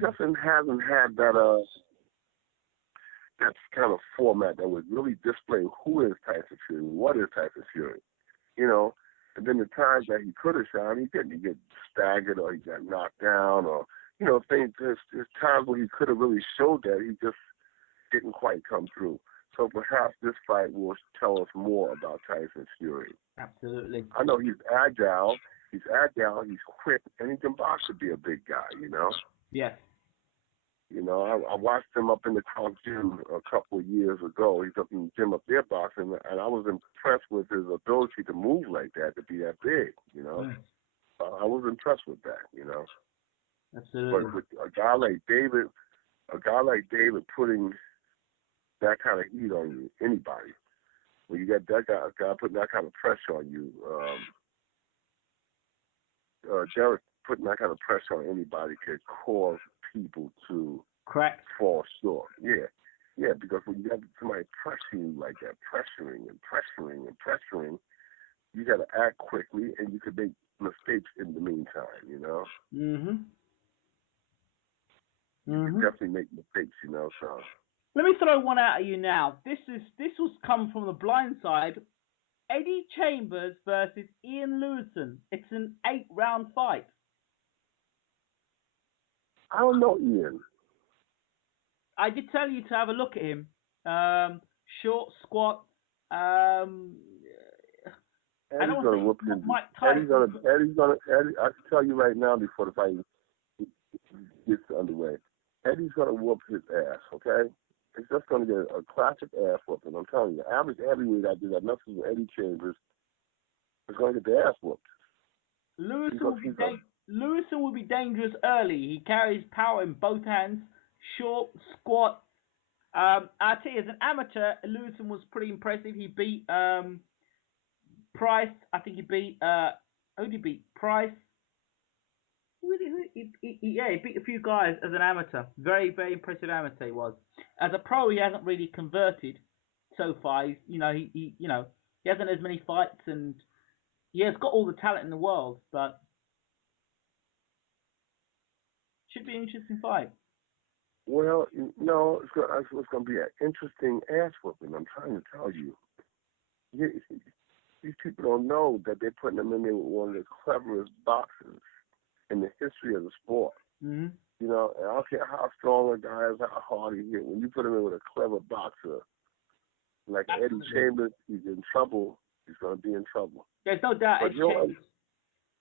Justin hasn't had that kind of format that would really display who is Tyson Fury, what is Tyson Fury, you know. And then the times that he could have shot, he didn't get staggered or he got knocked down or, you know, things. There's times where he could have really showed that he just didn't quite come through. So perhaps this fight will tell us more about Tyson Fury. Absolutely. I know he's agile, he's quick, and he can box to be a big guy, you know? Yes. You know, I watched him up in the Trump gym a couple of years ago. He's up in the gym up there boxing, and I was impressed with his ability to move like that, to be that big, you know? Yes. I was impressed with that, you know? Absolutely. But with a guy like David putting that kind of heat on you, anybody, when you got that guy putting that kind of pressure on you, Derek putting that kind of pressure on anybody could cause people to fall short. Yeah, because when you have somebody pressuring you like that, pressuring, you got to act quickly, and you could make mistakes in the meantime, you know? You can definitely make mistakes, you know, so... Let me throw one out at you now. This was come from the blind side. Eddie Chambers versus Ian Lewison. It's an 8-round fight. I don't know Ian. I did tell you to have a look at him. Short, squat. I don't gonna whoop him. Eddie's gonna. I can tell you right now before the fight gets underway. Eddie's gonna whoop his ass. Okay. It's just going to get a classic ass whooping. I'm telling you, the average heavyweight out there that messes with Eddie Chambers is going to get their ass whooped. Lewison will be dangerous early. He carries power in both hands, short, squat. I tell you, as an amateur, Lewison was pretty impressive. He beat Price. I think he beat who did he beat? Price. He beat a few guys as an amateur. Very, very impressive amateur he was. As a pro, he hasn't really converted so far. He hasn't as many fights, and he has got all the talent in the world. But Should be an interesting fight. Well, no, it's going to be an interesting ass whooping. I'm trying to tell you. These people don't know that they're putting them in there with one of the cleverest boxers in the history of the sport. Mm-hmm. You know, and I don't care how strong a guy is, how hard he hit. When you put him in with a clever boxer, like Absolutely. Eddie Chambers, he's in trouble. He's going to be in trouble. There's no doubt But Eddie Chambers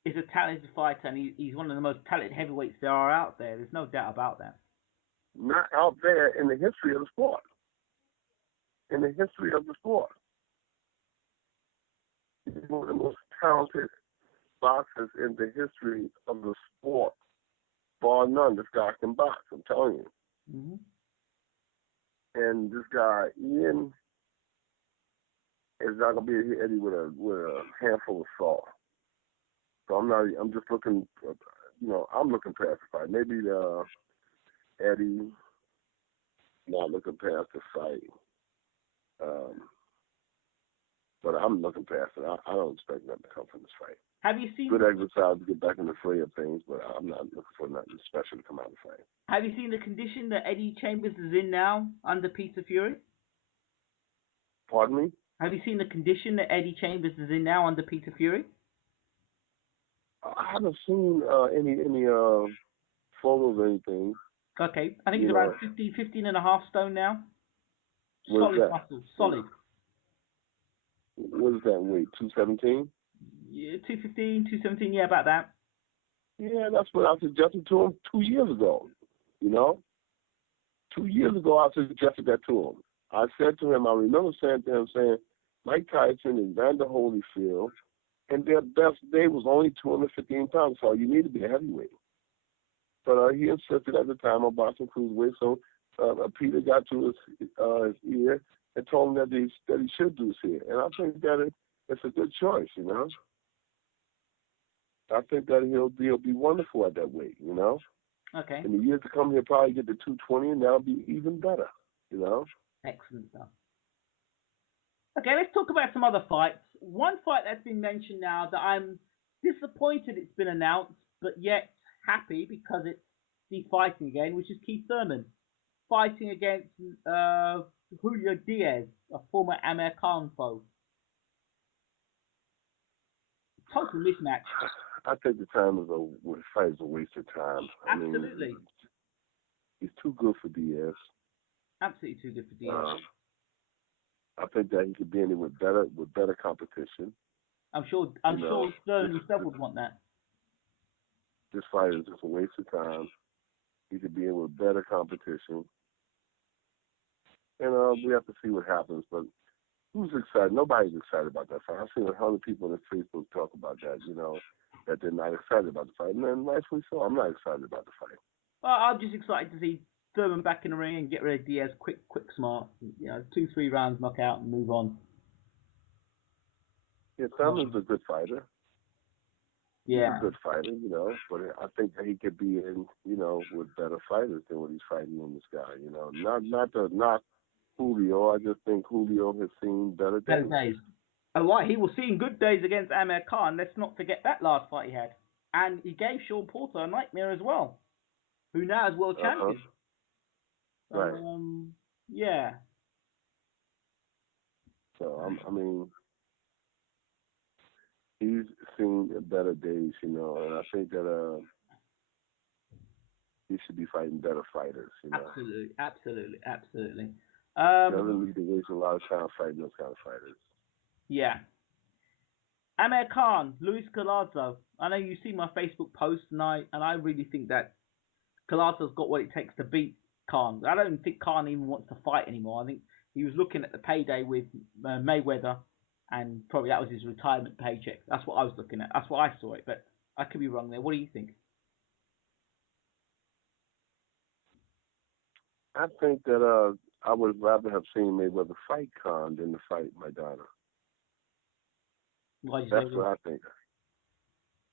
is a talented fighter, and he's one of the most talented heavyweights there are out there. There's no doubt about that. Not out there in the history of the sport. In the history of the sport. He's one of the most talented boxers in the history of the sport. Bar none, this guy can box, I'm telling you. Mm-hmm. And this guy, Ian, is not going to be a hit Eddie with a handful of salt. So I'm just looking, I'm looking past the fight. Maybe Eddie not looking past the fight. But I'm looking past it. I don't expect nothing to come from this fight. Have you seen good exercise to get back in the fray of things, but I'm not looking for nothing special to come out of the fight. Have you seen the condition that Eddie Chambers is in now under Peter Fury? Pardon me? Have you seen the condition that Eddie Chambers is in now under Peter Fury? I haven't seen any photos or anything. Okay, I think he's around 15 and a half stone now. Solid muscle, solid. What is that weight? 217? Yeah, 215, 217, yeah, about that. Yeah, that's what I suggested to him 2 years ago. 2 years ago I suggested that to him. I said to him, I remember saying to him, Mike Tyson and Vander Holyfield, and their best day was only 215 pounds, so you need to be a heavyweight. But he insisted at the time on boxing cruiserweight, so Peter got to his ear and told him that he should do this here. And I think that it's a good choice, I think that he'll be wonderful at that weight, Okay. In the years to come, he'll probably get to 220, and that'll be even better, Excellent stuff. Okay, let's talk about some other fights. One fight that's been mentioned now that I'm disappointed it's been announced, but yet happy because he's fighting again, which is Keith Thurman fighting against Julio Diaz, a former Amir Khan foe. Total mismatch. I think the fight is a waste of time. Absolutely. He's too good for Diaz. Absolutely too good for Diaz. I think that he could be in it with better competition. I'm sure Thurman himself would want that. This fight is just a waste of time. He could be in with better competition. And we have to see what happens. But who's excited? Nobody's excited about that fight. I've seen 100 people on Facebook talk about that, that they're not excited about the fight. And then rightfully so. I'm not excited about the fight. Well, I'm just excited to see Thurman back in the ring and get rid of Diaz quick, smart. 2-3 rounds, knock out and move on. Yeah, Thurman's a good fighter. Yeah. He's a good fighter, but I think that he could be in, with better fighters than what he's fighting in this guy, Not to knock Julio. I just think Julio has seen better days. And why? He was seeing good days against Amir Khan. Let's not forget that last fight he had. And he gave Sean Porter a nightmare as well, who now is world champion. Right. Yeah. So, he's seen better days, and I think that he should be fighting better fighters, Absolutely. Doesn't need to waste a lot of time fighting those kind of fighters. Yeah. Amir Khan, Luis Collazo. I know you see my Facebook post, and I really think that Collazo's got what it takes to beat Khan. I don't think Khan even wants to fight anymore. I think he was looking at the payday with Mayweather, and probably that was his retirement paycheck. That's what I was looking at. That's what I saw it, but I could be wrong there. What do you think? I think that I would rather have seen Mayweather fight Khan than to fight Maidana. That's what I think.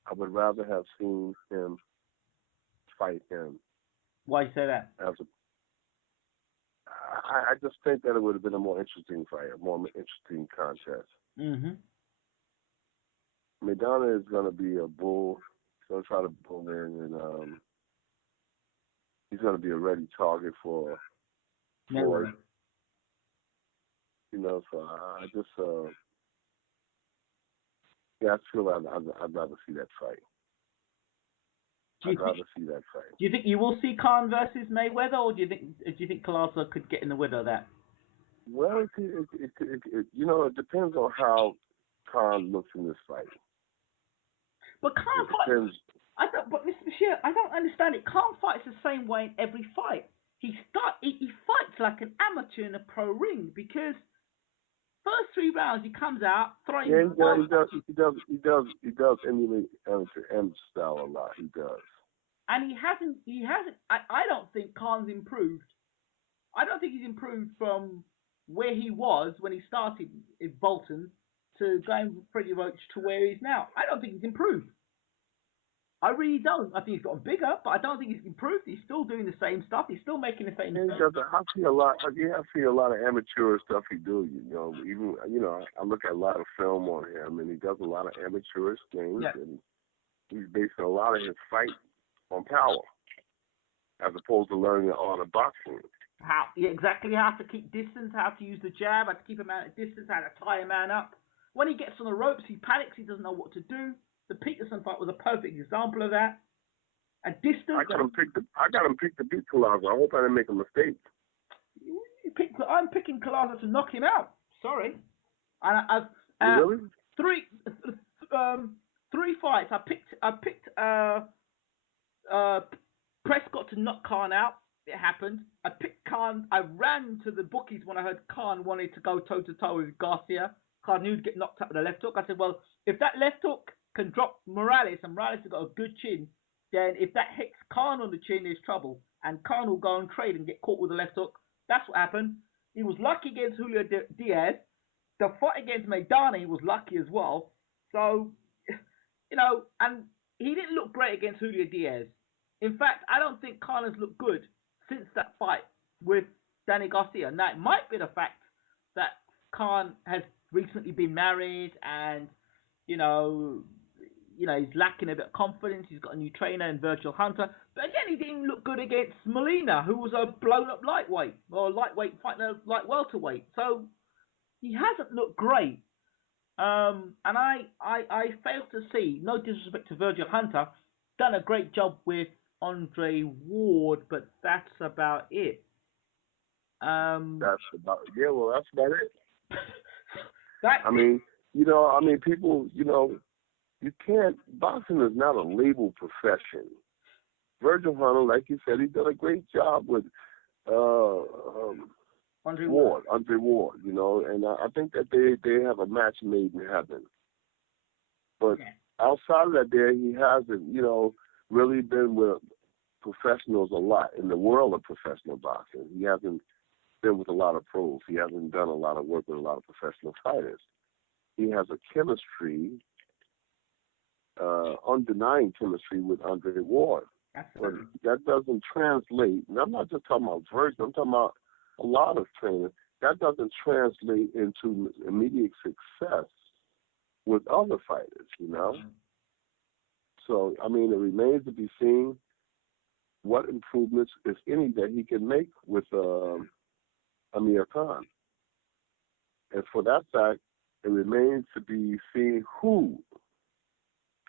I would rather have seen him fight him. Why do you say that? I just think that it would have been a more interesting fight, a more interesting contest. Mm-hmm. Maidana is going to be a bull. He's going to try to bull in, and he's going to be a ready target for Floyd. You know, so I just I feel I'd rather see that fight. I'd rather see that fight. Do you think you will see Khan versus Mayweather, or do you think Collazo could get in the winner of that? Well, it you know, it depends on how Khan looks in this fight. But Khan fights. But Mr. Bashir, I don't understand it. Khan fights the same way in every fight. He fights like an amateur in a pro ring, because first 3 rounds he comes out throwing. Yeah, he does emulate amateur style a lot. He does. And he hasn't. I don't think Khan's improved. I don't think he's improved from where he was when he started in Bolton to going pretty much to where he is now. I don't think he's improved. I really don't. I think he's gotten bigger, but I don't think he's improved. He's still doing the same stuff. He's still making the same stuff. I see a lot. I see a lot of amateur stuff he do. You know, even I look at a lot of film on him, and he does a lot of amateurish things, and he's basing a lot of his fight on power, as opposed to learning the art of boxing. Exactly how to keep distance, how to use the jab, how to keep a man at distance, how to tie a man up. When he gets on the ropes, he panics. He doesn't know what to do. The Peterson fight was a perfect example of that. And distance. I got him picked to beat Collazo. I hope I didn't make a mistake. I'm picking Collazo to knock him out. Sorry. And I've really? three fights. I picked Prescott to knock Khan out. It happened. I picked Khan. I ran to the bookies when I heard Khan wanted to go toe to toe with Garcia. Khan knew he'd get knocked out with the left hook. I said, well, if that left hook can drop Morales, and Morales has got a good chin, then if that hits Khan on the chin, there's trouble. And Khan will go and trade and get caught with the left hook. That's what happened. He was lucky against Julio Diaz. The fight against Maidana, he was lucky as well. So, and he didn't look great against Julio Diaz. In fact, I don't think Khan has looked good since that fight with Danny Garcia. Now, it might be the fact that Khan has recently been married and, he's lacking a bit of confidence. He's got a new trainer in Virgil Hunter. But again, he didn't look good against Molina, who was a blown-up lightweight, or lightweight fighting a light welterweight. So he hasn't looked great. And I failed to see, no disrespect to Virgil Hunter, done a great job with Andre Ward, but that's about it. That's about it. People, you can't. Boxing is not a label profession. Virgil Hunter, like you said, he did a great job with Andre Ward, and I think that they have a match made in heaven. But outside of that, he hasn't, really been with professionals a lot in the world of professional boxing. He hasn't been with a lot of pros. He hasn't done a lot of work with a lot of professional fighters. He has a chemistry, undenying chemistry with Andre Ward. But that doesn't translate, and I'm not just talking about Virgil, I'm talking about a lot of trainers. That doesn't translate into immediate success with other fighters, So, it remains to be seen what improvements, if any, that he can make with Amir Khan. And for that fact, it remains to be seen who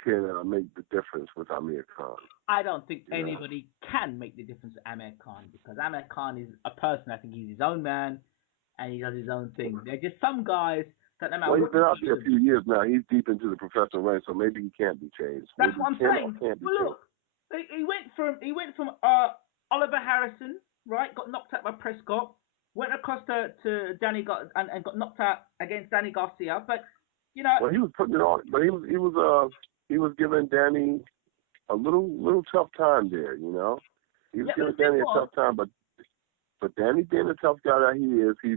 can make the difference with Amir Khan. I don't think anybody can make the difference with Amir Khan, because Amir Khan is a person. I think he's his own man, and he does his own thing. There are just some guys that no matter he's been out there a few years now. He's deep into the professional ranks, so maybe he can't be changed. That's what I'm saying. Well, look, he went from Oliver Harrison, right? Got knocked out by Prescott. Went across to Danny and got knocked out against Danny Garcia. But well, he was putting it on. But he was giving Danny a little tough time there. He was giving Danny a tough time. But Danny, being the tough guy that he is, he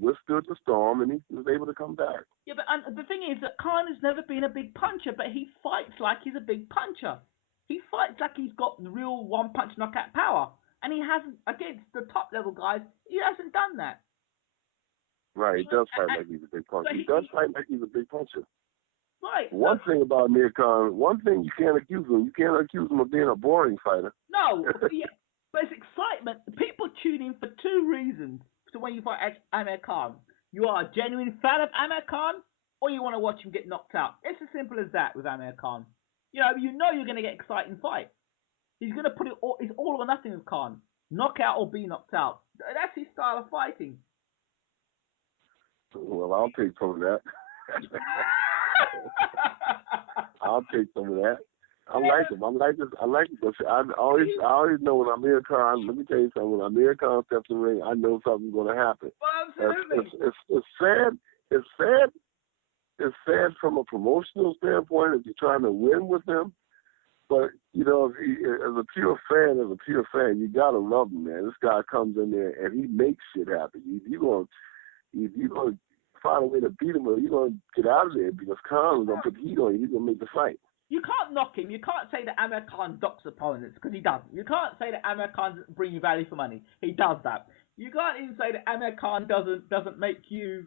withstood the storm and he was able to come back. Yeah, but the thing is that Khan has never been a big puncher, but he fights like he's a big puncher. He fights like he's got real one-punch knockout power. And he hasn't, against the top-level guys, he hasn't done that. Right, he does fight like he's a big puncher. He does fight like he's a big puncher. Right. One thing about Amir Khan, one thing you can't accuse him. You can't accuse him of being a boring fighter. No, tune in for two reasons to when you fight Amir Khan. You are a genuine fan of Amir Khan, or you want to watch him get knocked out. It's as simple as that with Amir Khan. You know you're going to get an exciting fight. He's going to put it's all or nothing with Khan. Knock out or be knocked out. That's his style of fighting. Well, I'll take some of that. I'll take some of that. I like him. I like this. I always know when Amir Khan. Let me tell you something. When Amir Khan steps in the ring, I know something's going to happen. Well, absolutely. It's sad. It's sad. It's sad from a promotional standpoint if you're trying to win with him. But as a pure fan, you gotta love him, man. This guy comes in there and he makes shit happen. If you're gonna find a way to beat him, or you're gonna get out of there because Khan is gonna put heat on you. He's gonna make the fight. You can't knock him. You can't say that Amir Khan docks opponents, because he doesn't. You can't say that Amir Khan doesn't bring you value for money. He does that. You can't even say that Amir Khan doesn't make you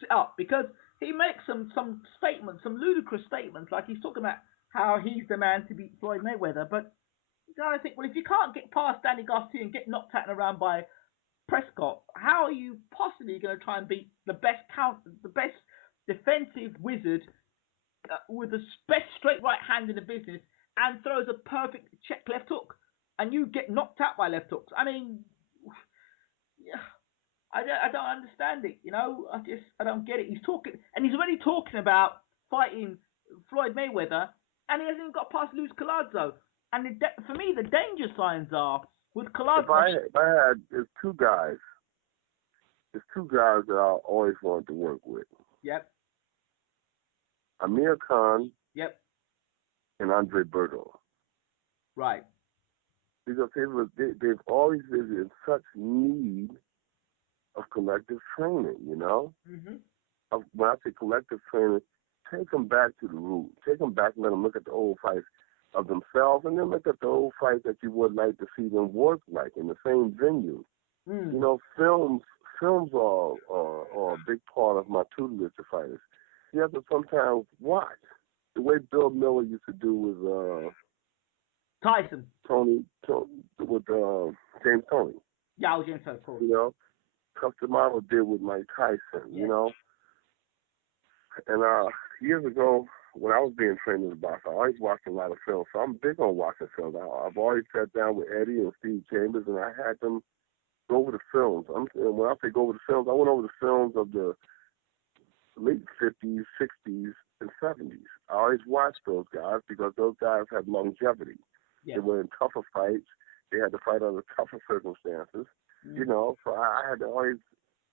sit up, because he makes some statements, some ludicrous statements, like he's talking about how he's the man to beat Floyd Mayweather. But you gotta think, well, if you can't get past Danny Garcia and get knocked out and around by Prescott, how are you possibly going to try and beat the best defensive wizard with the best straight right hand in the business and throws a perfect check left hook, and you get knocked out by left hooks? I mean, yeah, I don't understand it. I don't get it. He's already talking about fighting Floyd Mayweather, and he hasn't even got past Luis Collazo. And for me, the danger signs are with Collazo. There's two guys that I always wanted to work with. Yep. Amir Khan. Yep. And Andre Berto. Right. Because they've always been in such need of collective training, Mm-hmm. When I say collective training, take them back to the root. Take them back and let them look at the old fights of themselves, and then look at the old fights that you would like to see them work like in the same venue. Mm. Films are a big part of my tutelage to fighters. You have to sometimes watch the way Bill Miller used to do with Tyson. Tony with James Tony. Yeah, James Tony. Customado did with Mike Tyson. Yeah. And years ago, when I was being trained as a boxer, I always watched a lot of films. So I'm big on watching films. I've always sat down with Eddie and Steve Chambers, and I had them go over the films. When I say go over the films, I went over the films of the late 50s, 60s, and 70s. I always watched those guys because those guys had longevity. Yeah. They were in tougher fights. They had to fight under tougher circumstances. Mm. So I had to always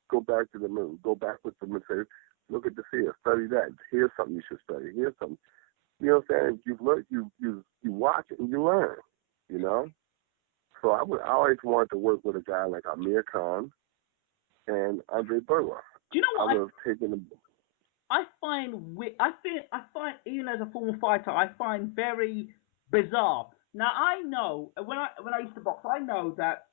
go back to them and go back with them and say, look at this here, study that. Here's something you should study. Here's something. You know what I'm saying? You've learned, you watch it and you learn. So I always wanted to work with a guy like Amir Khan and Andre Berto. Do you know what? I would have taken them. I find even as a former fighter, I find very bizarre. Now I know when I used to box, I know that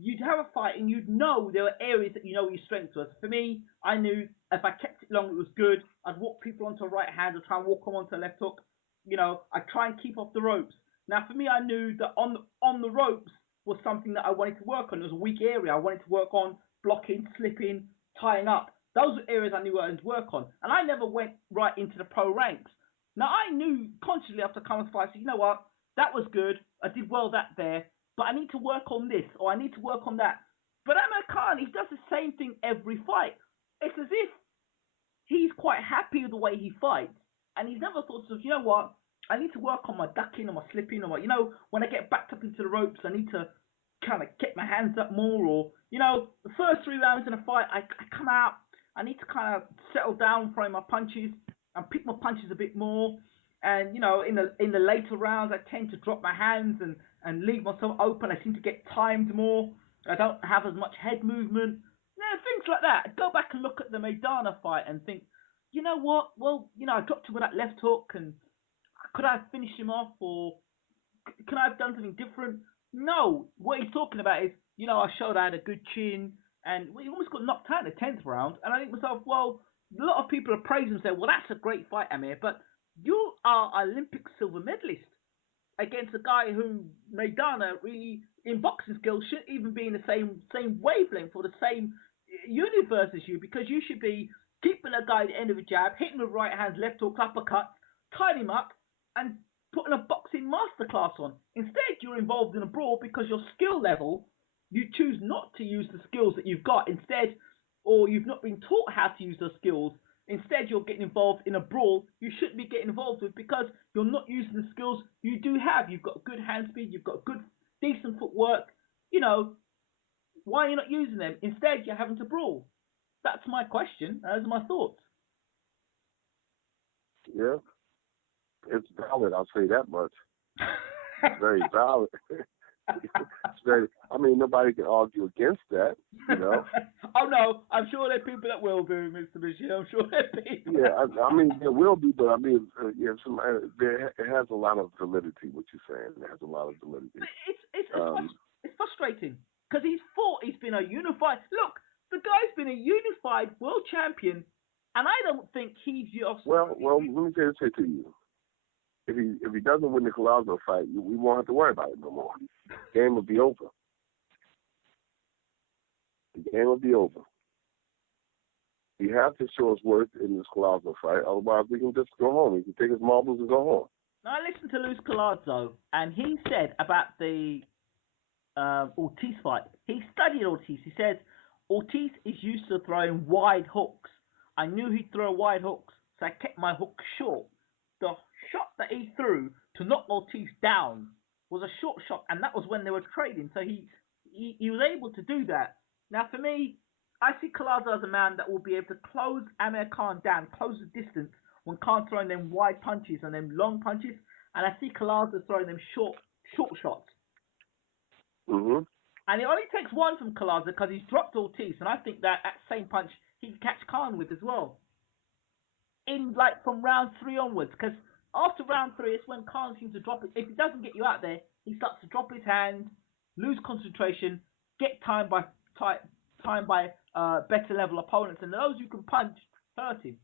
you'd have a fight and you'd know there were areas that your strength was. For me, I knew if I kept it long, it was good. I'd walk people onto a right hand or try and walk them onto a left hook. I'd try and keep off the ropes. Now, for me, I knew that on the ropes was something that I wanted to work on. It was a weak area. I wanted to work on blocking, slipping, tying up. Those were areas I knew I wanted to work on. And I never went right into the pro ranks. Now, I knew consciously after coming to fight, I said, you know what? That was good. I did well there. But I need to work on this, or I need to work on that. But Amir Khan, he does the same thing every fight. It's as if he's quite happy with the way he fights. And he's never thought you know what? I need to work on my ducking or my slipping, or when I get backed up into the ropes, I need to kind of get my hands up more. Or, the first 3 rounds in a fight, I come out, I need to kind of settle down, throw my punches, and pick my punches a bit more. And, in the later rounds, I tend to drop my hands and leave myself open. I seem to get timed more. I don't have as much head movement. Things like that. Go back and look at the Maidana fight and think, you know what? Well, I dropped him with that left hook, and could I have finished him off, or could I have done something different? No. What he's talking about is, I showed I had a good chin, and we almost got knocked out in the 10th round. And I think to myself, well, a lot of people are praising and say, well, that's a great fight, Amir, but you are Olympic silver medalist against a guy who Maidana really in boxing skills shouldn't even be in the same wavelength or the same universe as you, because you should be keeping a guy at the end of a jab, hitting with right hand, left hook, uppercut, tying him up, and putting a boxing masterclass on. Instead, you're involved in a brawl because your skill level, you choose not to use the skills that you've got instead, or you've not been taught how to use those skills. Instead, you're getting involved in a brawl you shouldn't be getting involved with because you're not using the skills you do have. You've got good hand speed, you've got good, decent footwork. You know, why are you not using them? Instead, you're having to brawl. That's my question. Those are my thoughts. Yeah, it's valid. I'll say that much. It's very valid. It's very. I mean, nobody can argue against that. You know. Oh no, I'm sure there are people that will do, Mr. Bashir. I'm sure there are people. Yeah, I mean there will be, but I mean, yeah, it has a lot of validity. What you're saying, it has a lot of validity. It's frustrating because he's fought. He's been a unified. Look, the guy's been a unified world champion, and I don't think he's just. Well, let me say to you. If he doesn't win the Collazo fight, we won't have to worry about it no more. The game will be over. The game will be over. He has to show his worth in this Collazo fight. Otherwise, we can just go home. He can take his marbles and go home. Now, I listened to Luis Collazo, and he said about the Ortiz fight. He studied Ortiz. He says Ortiz is used to throwing wide hooks. I knew he'd throw wide hooks, so I kept my hook short. The shot that he threw to knock Ortiz down was a short shot, and that was when they were trading. So he was able to do that. Now, for me, I see Collazo as a man that will be able to close Amir Khan down, close the distance when Khan's throwing them wide punches and them long punches, and I see Collazo throwing them short shots. Mhm. And it only takes one from Collazo because he's dropped Ortiz, and I think that same punch he can catch Khan with as well. In from round 3 onwards, because after round 3, it's when Khan seems to drop it. If he doesn't get you out there, he starts to drop his hand, lose concentration, get timed by better level opponents, and those who can punch hurt him.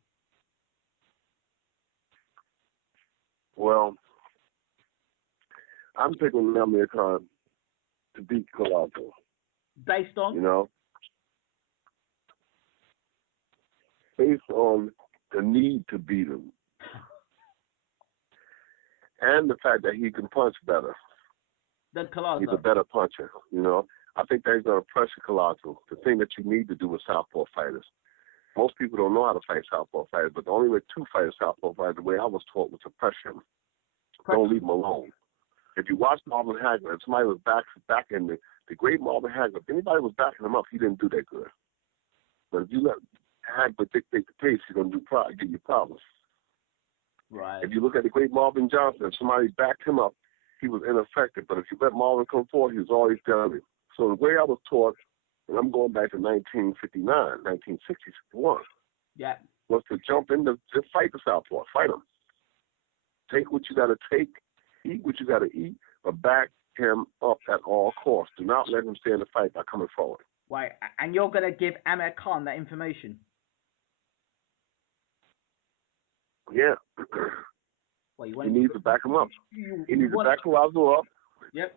Well, I'm picking Amir Khan to beat Collazo. Based on? You know? Based on the need to beat him. And the fact that he can punch better. Than Collazo. He's a better puncher, you know. I think that he's going to pressure Collazo. The thing that you need to do with southpaw fighters. Most people don't know how to fight southpaw fighters, but the only way to fight a southpaw fighter, the way I was taught, was to pressure him. Don't leave him alone. If you watch Marvin Hagler, if somebody was back in the great Marvin Hagler, if anybody was backing him up, he didn't do that good. But if you let Hagler dictate the pace, he's going to give you problems. Right. If you look at the great Marvin Johnson, if somebody backed him up, he was ineffective. But if you let Marvin come forward, he was always down there. So the way I was taught, and I'm going back to 1959, 1960, 61, yeah, was to jump in to fight the southpaw, fight him. Take what you got to take, eat what you got to eat, but back him up at all costs. Do not let him stay in the fight by coming forward. Right, and you're going to give Amir Khan that information? Yeah. Well, he needs to back him up. He needs to back Collazo up. Yep.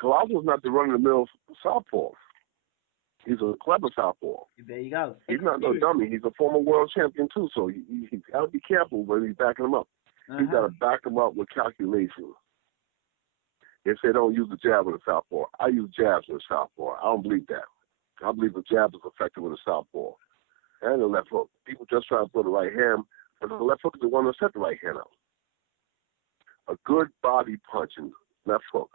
Collazo's not the run-of-the-mill southpaw. He's a clever southpaw. There you go. He's not no dummy. He's a former world champion, too, so he's got to be careful when he's backing him up. He's got to back him up with calculation. They say don't use the jab with a southpaw. I use jabs with a southpaw. I don't believe that. I believe the jab is effective with a southpaw. And the left hook. People just try to throw the right hand, but the left hook is the one that set the right hand up. A good body punching left hook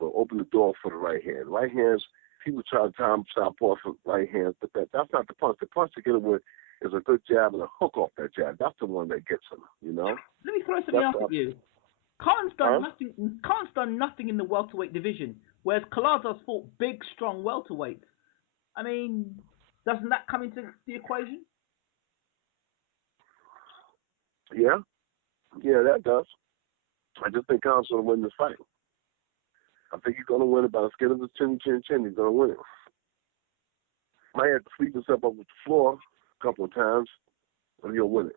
will open the door for the right hand. Right hands, people try to time southpaw for right hands, but that's not the punch. The punch to get him with is a good jab and a hook off that jab. That's the one that gets him, you know? Let me throw something else at you. Khan's done nothing in the welterweight division, whereas Collazo's fought big, strong welterweights. I mean, doesn't that come into the equation? Yeah, that does. I just think Khan's going to win this fight. I think he's going to win it by the skin of his chin. He's going to win it. Might have to sweep himself up with the floor a couple of times, but he'll win it.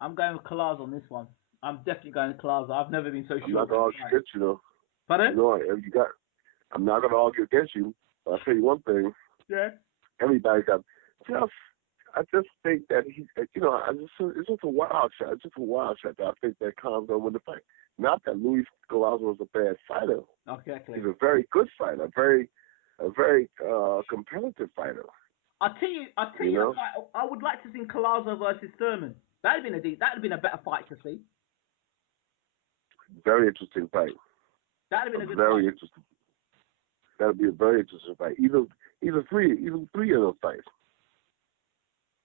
I'm going with Collazo on this one. I'm definitely going with Collazo. I've never been so sure. I'm not going to shit, you know. Pardon? You know, I'm not going to argue against you, but I'll tell you one thing. Yeah. Everybody got I just think that it's just a wild shot. It's just a wild shot that I think that Khan's going to win the fight. Not that Luis Collazo is a bad fighter. Exactly. He's a very good fighter, a very competitive fighter. I tell you, I would like to see Collazo versus Thurman. That'd have been a better fight to see. Very interesting fight. That'd have been a good very fight. Interesting. That'd be a very interesting fight. Either three of those fights.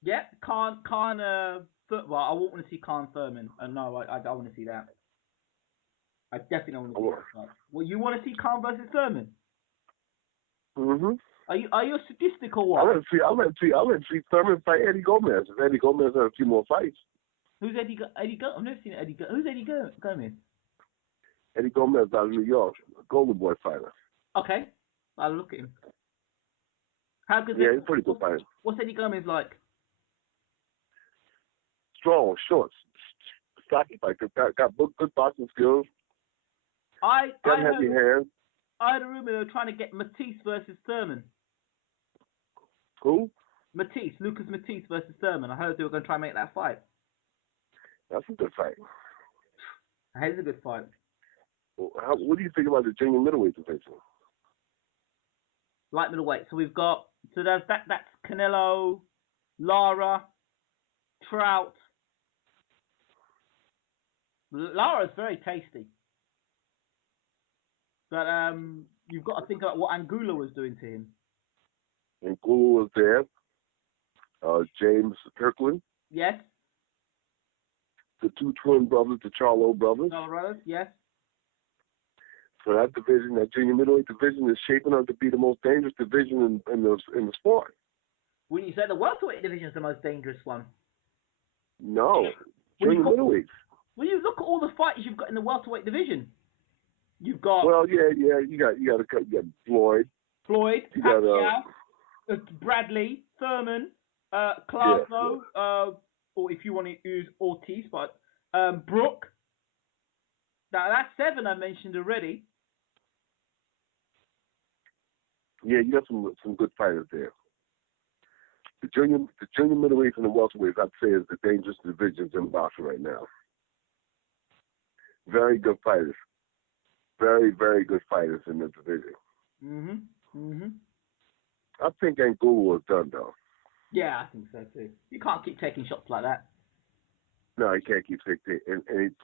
Yeah, Khan. Well, I won't want to see Khan Thurman. No, I don't want to see that. I definitely don't want to see that fight. Well, you want to see Khan versus Thurman? Mhm. Are you a sadistic or what? I want to see Thurman fight Eddie Gomez. If Eddie Gomez has a few more fights. Who's Eddie? I've never seen Eddie. Who's Eddie Gomez? Eddie Gomez out of New York, a Golden Boy fighter. Okay, I'll look at him. How good? Yeah, he's a pretty good fighter. What's Eddie Gomez like? Strong, short, stocky fighter. Got good boxing skills. Got heavy hands. I heard a rumor they were trying to get Matisse versus Thurman. Who? Lucas Matisse versus Thurman. I heard they were going to try and make that fight. That's a good fight. That is a good fight. Well, what do you think about the junior middleweight division? Light middleweight. So we've got that's Canelo, Lara, Trout. Lara's very tasty. But you've got to think about what Angulo was doing to him. Angulo was there. James Kirkland. Yes. The two twin brothers, the Charlo brothers. Yes. So that division, that junior middleweight division, is shaping up to be the most dangerous division in the sport. Wouldn't you say the welterweight division is the most dangerous one? No, junior middleweight. When you look at all the fighters you've got in the welterweight division, you've got. Well, yeah. You got Floyd. Pacquiao, Bradley, Thurman, Collazo, or if you want to use Ortiz, but Brook. Now that's 7 I mentioned already. Yeah, you got some good fighters there. The junior middleweights and the welterweights, I'd say, is the dangerous divisions in boxing right now. Very good fighters. Very, very good fighters in the division. I think Angulo is done, though. Yeah, I think so, too. You can't keep taking shots like that. No, he can't keep taking and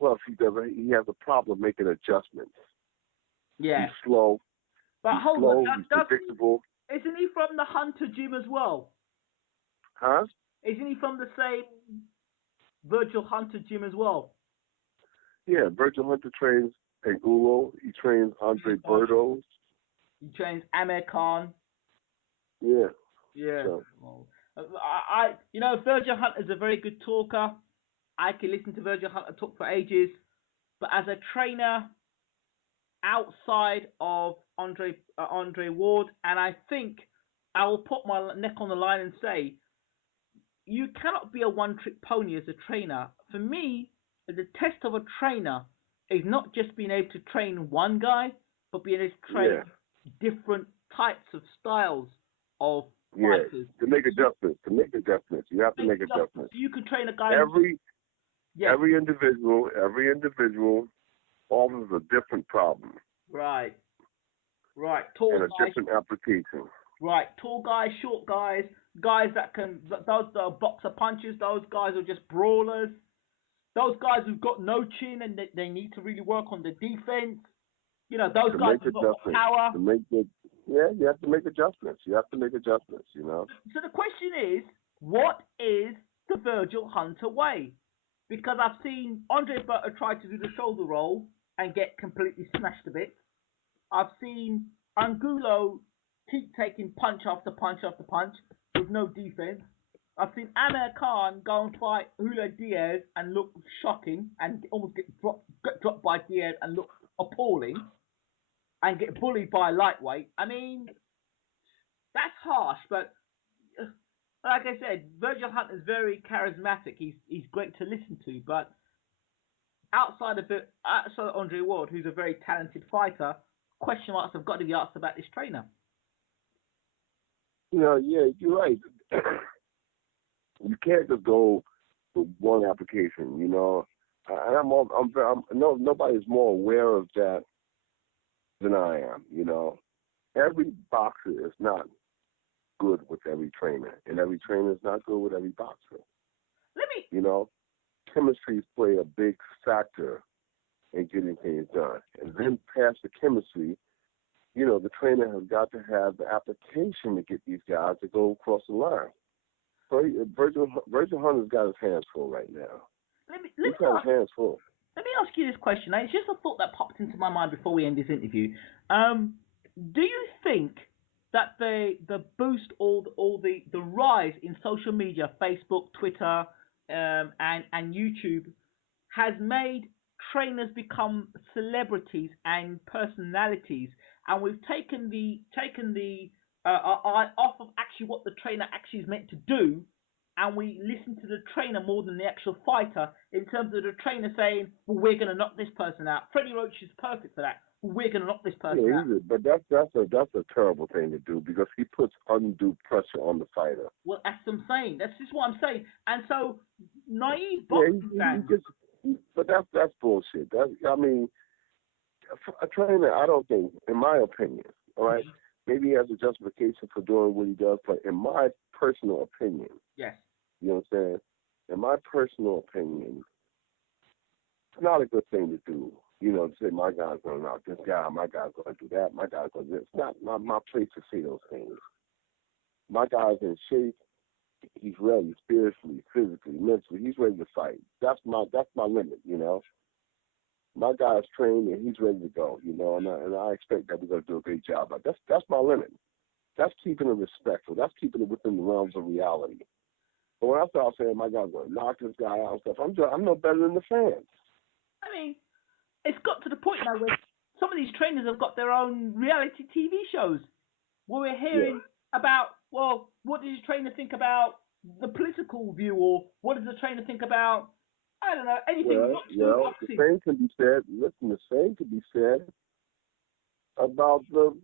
plus, he has a problem making adjustments. Yeah. He's slow. But hold on, he's predictable. Isn't he from the Hunter gym as well? Huh? Isn't he from the same Virgil Hunter gym as well? Yeah, Virgil Hunter trains Angulo. He trains Andre Berto. He trains Amir Khan. Yeah. Yeah. So. Virgil Hunter is a very good talker. I can listen to Virgil Hunter talk for ages. But as a trainer, outside of Andre Ward, and I think I will put my neck on the line and say, you cannot be a one-trick pony as a trainer. For me, the test of a trainer is not just being able to train one guy, but being able to train different types of styles of fighters. To make adjustments. You have to make adjustments. You can train a guy. Every individual offers a different problem. Right. Tall and a guys, different application. Right. Tall guys, short guys, guys that are boxer punchers. Those guys are just brawlers. Those guys who've got no chin and they need to really work on the defense. Those guys who've got power. You have to make adjustments. So the question is, what is the Virgil Hunter way? Because I've seen Andre Berto try to do the shoulder roll and get completely smashed a bit. I've seen Angulo keep taking punch after punch after punch with no defense. I've seen Amir Khan go and fight Hula Diaz and look shocking and almost get dropped by Diaz and look appalling and get bullied by a lightweight. I mean, that's harsh, but like I said, Virgil Hunter is very charismatic. He's great to listen to, but outside of Andre Ward, who's a very talented fighter, question marks have got to be asked about this trainer. Yeah, you're right. You can't just go with one application, And nobody's more aware of that than I am, Every boxer is not good with every trainer, and every trainer is not good with every boxer. Chemistries play a big factor in getting things done. And then past the chemistry, the trainer has got to have the application to get these guys to go across the line. So Virgil Hunter's got his hands full right now. He's got his hands full. Let me ask you this question. It's just a thought that popped into my mind before we end this interview. Do you think that the boost or the rise in social media, Facebook, Twitter, and YouTube, has made trainers become celebrities and personalities, and we've taken the eye off of actually what the trainer actually is meant to do, and we listen to the trainer more than the actual fighter, in terms of the trainer saying, well, we're going to knock this person out. Freddie Roach is perfect for that. We're going to knock this person out. But that's a terrible thing to do, because he puts undue pressure on the fighter. Well, that's what I'm saying. That's just what I'm saying. And so, naive boxing fans. But that's bullshit. A trainer, I don't think, in my opinion, all right, maybe he has a justification for doing what he does, but in my personal opinion, yes, you know what I'm saying? In my personal opinion, it's not a good thing to do. To say my guy's going to knock this guy, my guy's going to do that, my guy's going to do this. It's not my place to say those things. My guy's in shape. He's ready, spiritually, physically, mentally. He's ready to fight. That's my limit. My guy's trained and he's ready to go. And I expect that we're going to do a great job. But that's my limit. That's keeping it respectful. That's keeping it within the realms of reality. But when I start saying my guy's going to knock this guy out and stuff, I'm no better than the fans. It's got to the point now where some of these trainers have got their own reality TV shows, where we're hearing about, well, what does the trainer think about the political view, or what does the trainer think about, I don't know, anything not to do with boxing. The same can be said. Listen, the same can be said about the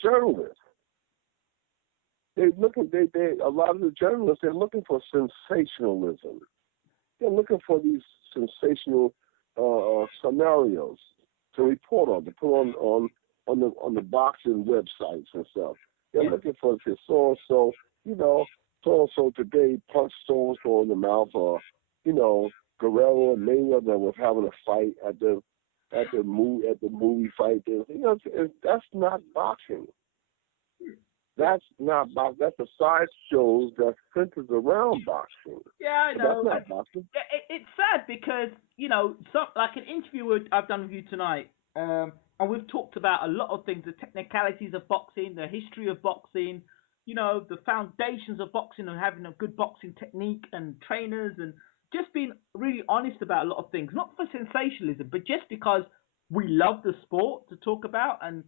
journalists. A lot of the journalists, they're looking for sensationalism. They're looking for these sensational scenarios to report on, to put on the boxing websites and stuff. They're looking for so today punched so in the mouth, or Guerrero and Mayweather was having a fight at the movie fight. That's not boxing. That's not boxing. That's a sideshow that centers around boxing. Yeah, I know. That's not boxing. It's sad because, like an interview I've done with you tonight, and we've talked about a lot of things, the technicalities of boxing, the history of boxing, the foundations of boxing, and having a good boxing technique and trainers, and just being really honest about a lot of things, not for sensationalism, but just because we love the sport to talk about. And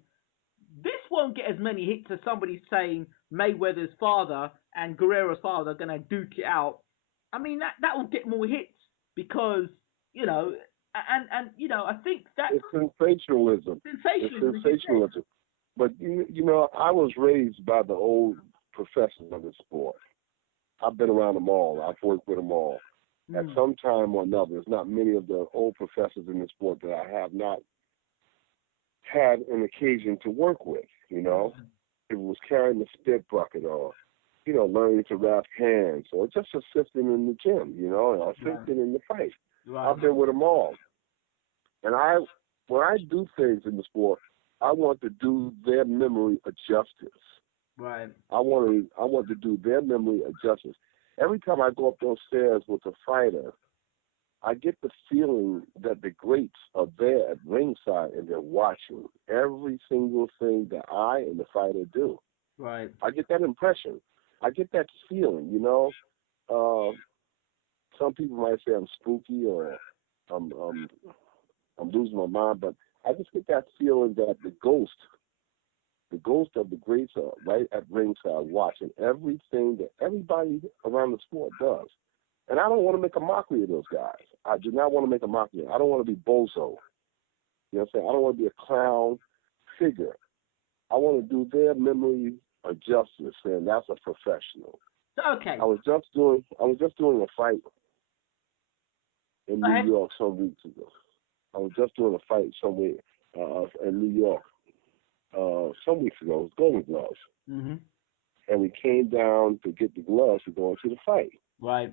this won't get as many hits as somebody saying Mayweather's father and Guerrero's father are going to duke it out. That will get more hits because, I think that... It's sensationalism. It's sensationalism. But, I was raised by the old professors of the sport. I've been around them all. I've worked with them all. At some time or another, there's not many of the old professors in the sport that I have not had an occasion to work with, If it was carrying the spit bucket, or, learning to wrap hands, or just assisting in the gym, or assisting in the fight. Right. I've been with them all. And when I do things in the sport, I want to do their memory a justice. Right. I want to do their memory a justice. Every time I go up those stairs with a fighter, I get the feeling that the greats are there at ringside and they're watching every single thing that I and the fighter do. Right. I get that impression. I get that feeling, Some people might say I'm spooky or I'm losing my mind, but I just get that feeling that the ghost of the greats are right at ringside watching everything that everybody around the sport does. And I don't want to make a mockery of those guys. I do not want to make a mockery. I don't want to be bozo. You know what I'm saying? I don't want to be a clown figure. I want to do their memory of justice, and that's a professional. Okay. I was just doing a fight in New York some weeks ago. I was just doing a fight somewhere in New York some weeks ago. It was Golden Gloves. Mm-hmm. And we came down to get the gloves to go into the fight. Right.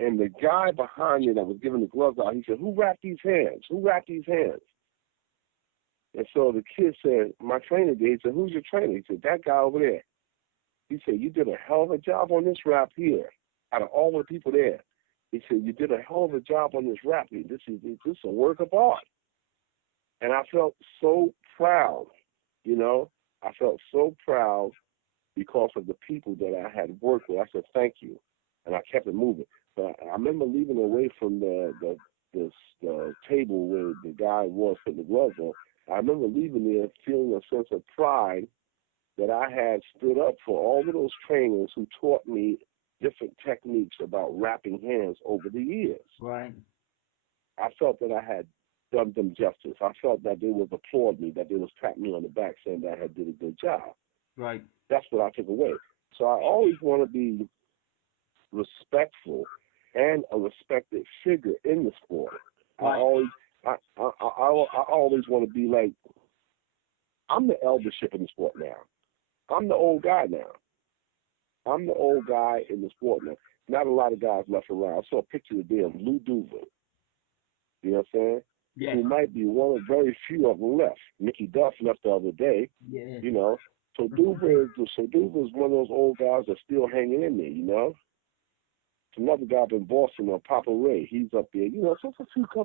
And the guy behind me that was giving the gloves out, he said, "Who wrapped these hands? Who wrapped these hands?" And so the kid said, "My trainer did." He said, "Who's your trainer?" He said, "That guy over there." He said, "You did a hell of a job on this wrap here. Out of all the people there," he said, "You did a hell of a job on this wrap. This is a work of art." And I felt so proud, you know. I felt so proud because of the people that I had worked with. I said, "Thank you," and I kept it moving. But I remember leaving away from the table where the guy was putting the gloves on. I remember leaving there feeling a sense of pride that I had stood up for all of those trainers who taught me different techniques about wrapping hands over the years. Right. I felt that I had done them justice. I felt that they would applaud me, that they was patting me on the back saying that I had did a good job. Right. That's what I took away. So I always want to be respectful and a respected figure in the sport. Right. I always want to be like, I'm the eldership in the sport now. I'm the old guy now. I'm the old guy in the sport now. Not a lot of guys left around. I saw a picture today of Lou Duva. You know what I'm saying? Yeah. He might be one of very few of them left. Mickey Duff left the other day. Yeah. You know. So Duva is one of those old guys that's still hanging in there, you know. Another guy up in Boston, Papa Ray, he's up there. You know, so it's a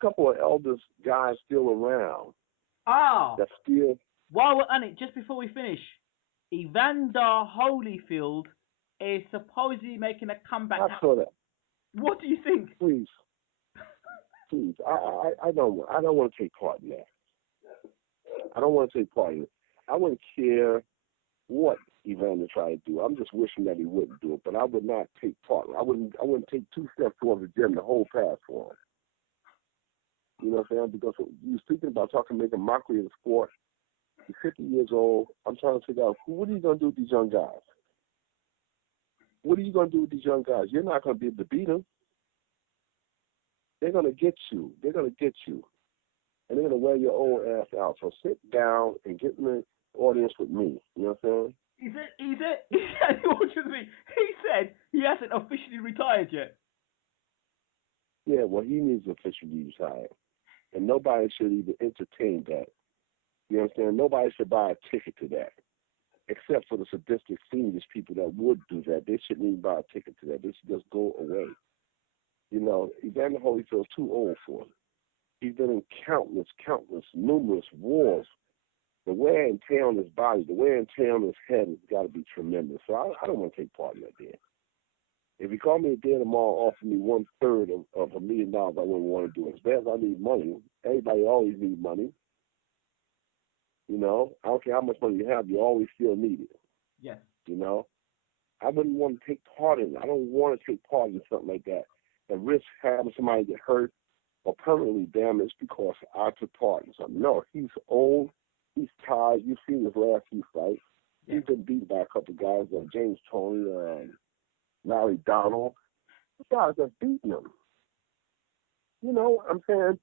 couple of eldest guys still around. Ah. That still. While we're on it, just before we finish, Evander Holyfield is supposedly making a comeback. I saw that. What do you think? Please, I don't want to take part in that. I don't want to take part in it. I wouldn't care what Evander tried to do. I'm just wishing that he wouldn't do it, but I would not take part. I wouldn't take 2 steps towards the gym the whole path for him. You know what I'm saying? Because you're speaking about making mockery of the sport. He's 50 years old. I'm trying to figure out what are you going to do with these young guys? What are you going to do with these young guys? You're not going to be able to beat them. They're going to get you. They're going to get you. And they're going to wear your old ass out. So sit down and get in the audience with me. You know what I'm saying? He said he hasn't officially retired yet. Yeah, well, he needs to officially retire. And nobody should even entertain that. You know what I'm saying? Nobody should buy a ticket to that. Except for the sadistic, fiendish people that would do that. They shouldn't even buy a ticket to that. They should just go away. You know, Evander Holyfield's too old for it. He's been in numerous wars. The wear and tear on his body, the wear and tear on his head has got to be tremendous. So I don't want to take part in that deal. If he called me a day tomorrow, offer me 1/3 of $1 million, I wouldn't want to do it. As bad as I need money, everybody always needs money. You know, I don't care how much money you have, you always still need it. Yeah. You know, I wouldn't want to take part in it. I don't want to take part in something like that and risk having somebody get hurt or permanently damaged because I took part in something. No, he's old. He's tired. You've seen his last few fights. Yeah. He's been beaten by a couple of guys, James Tony, Larry Donald. The guys have beaten him. You know, I'm saying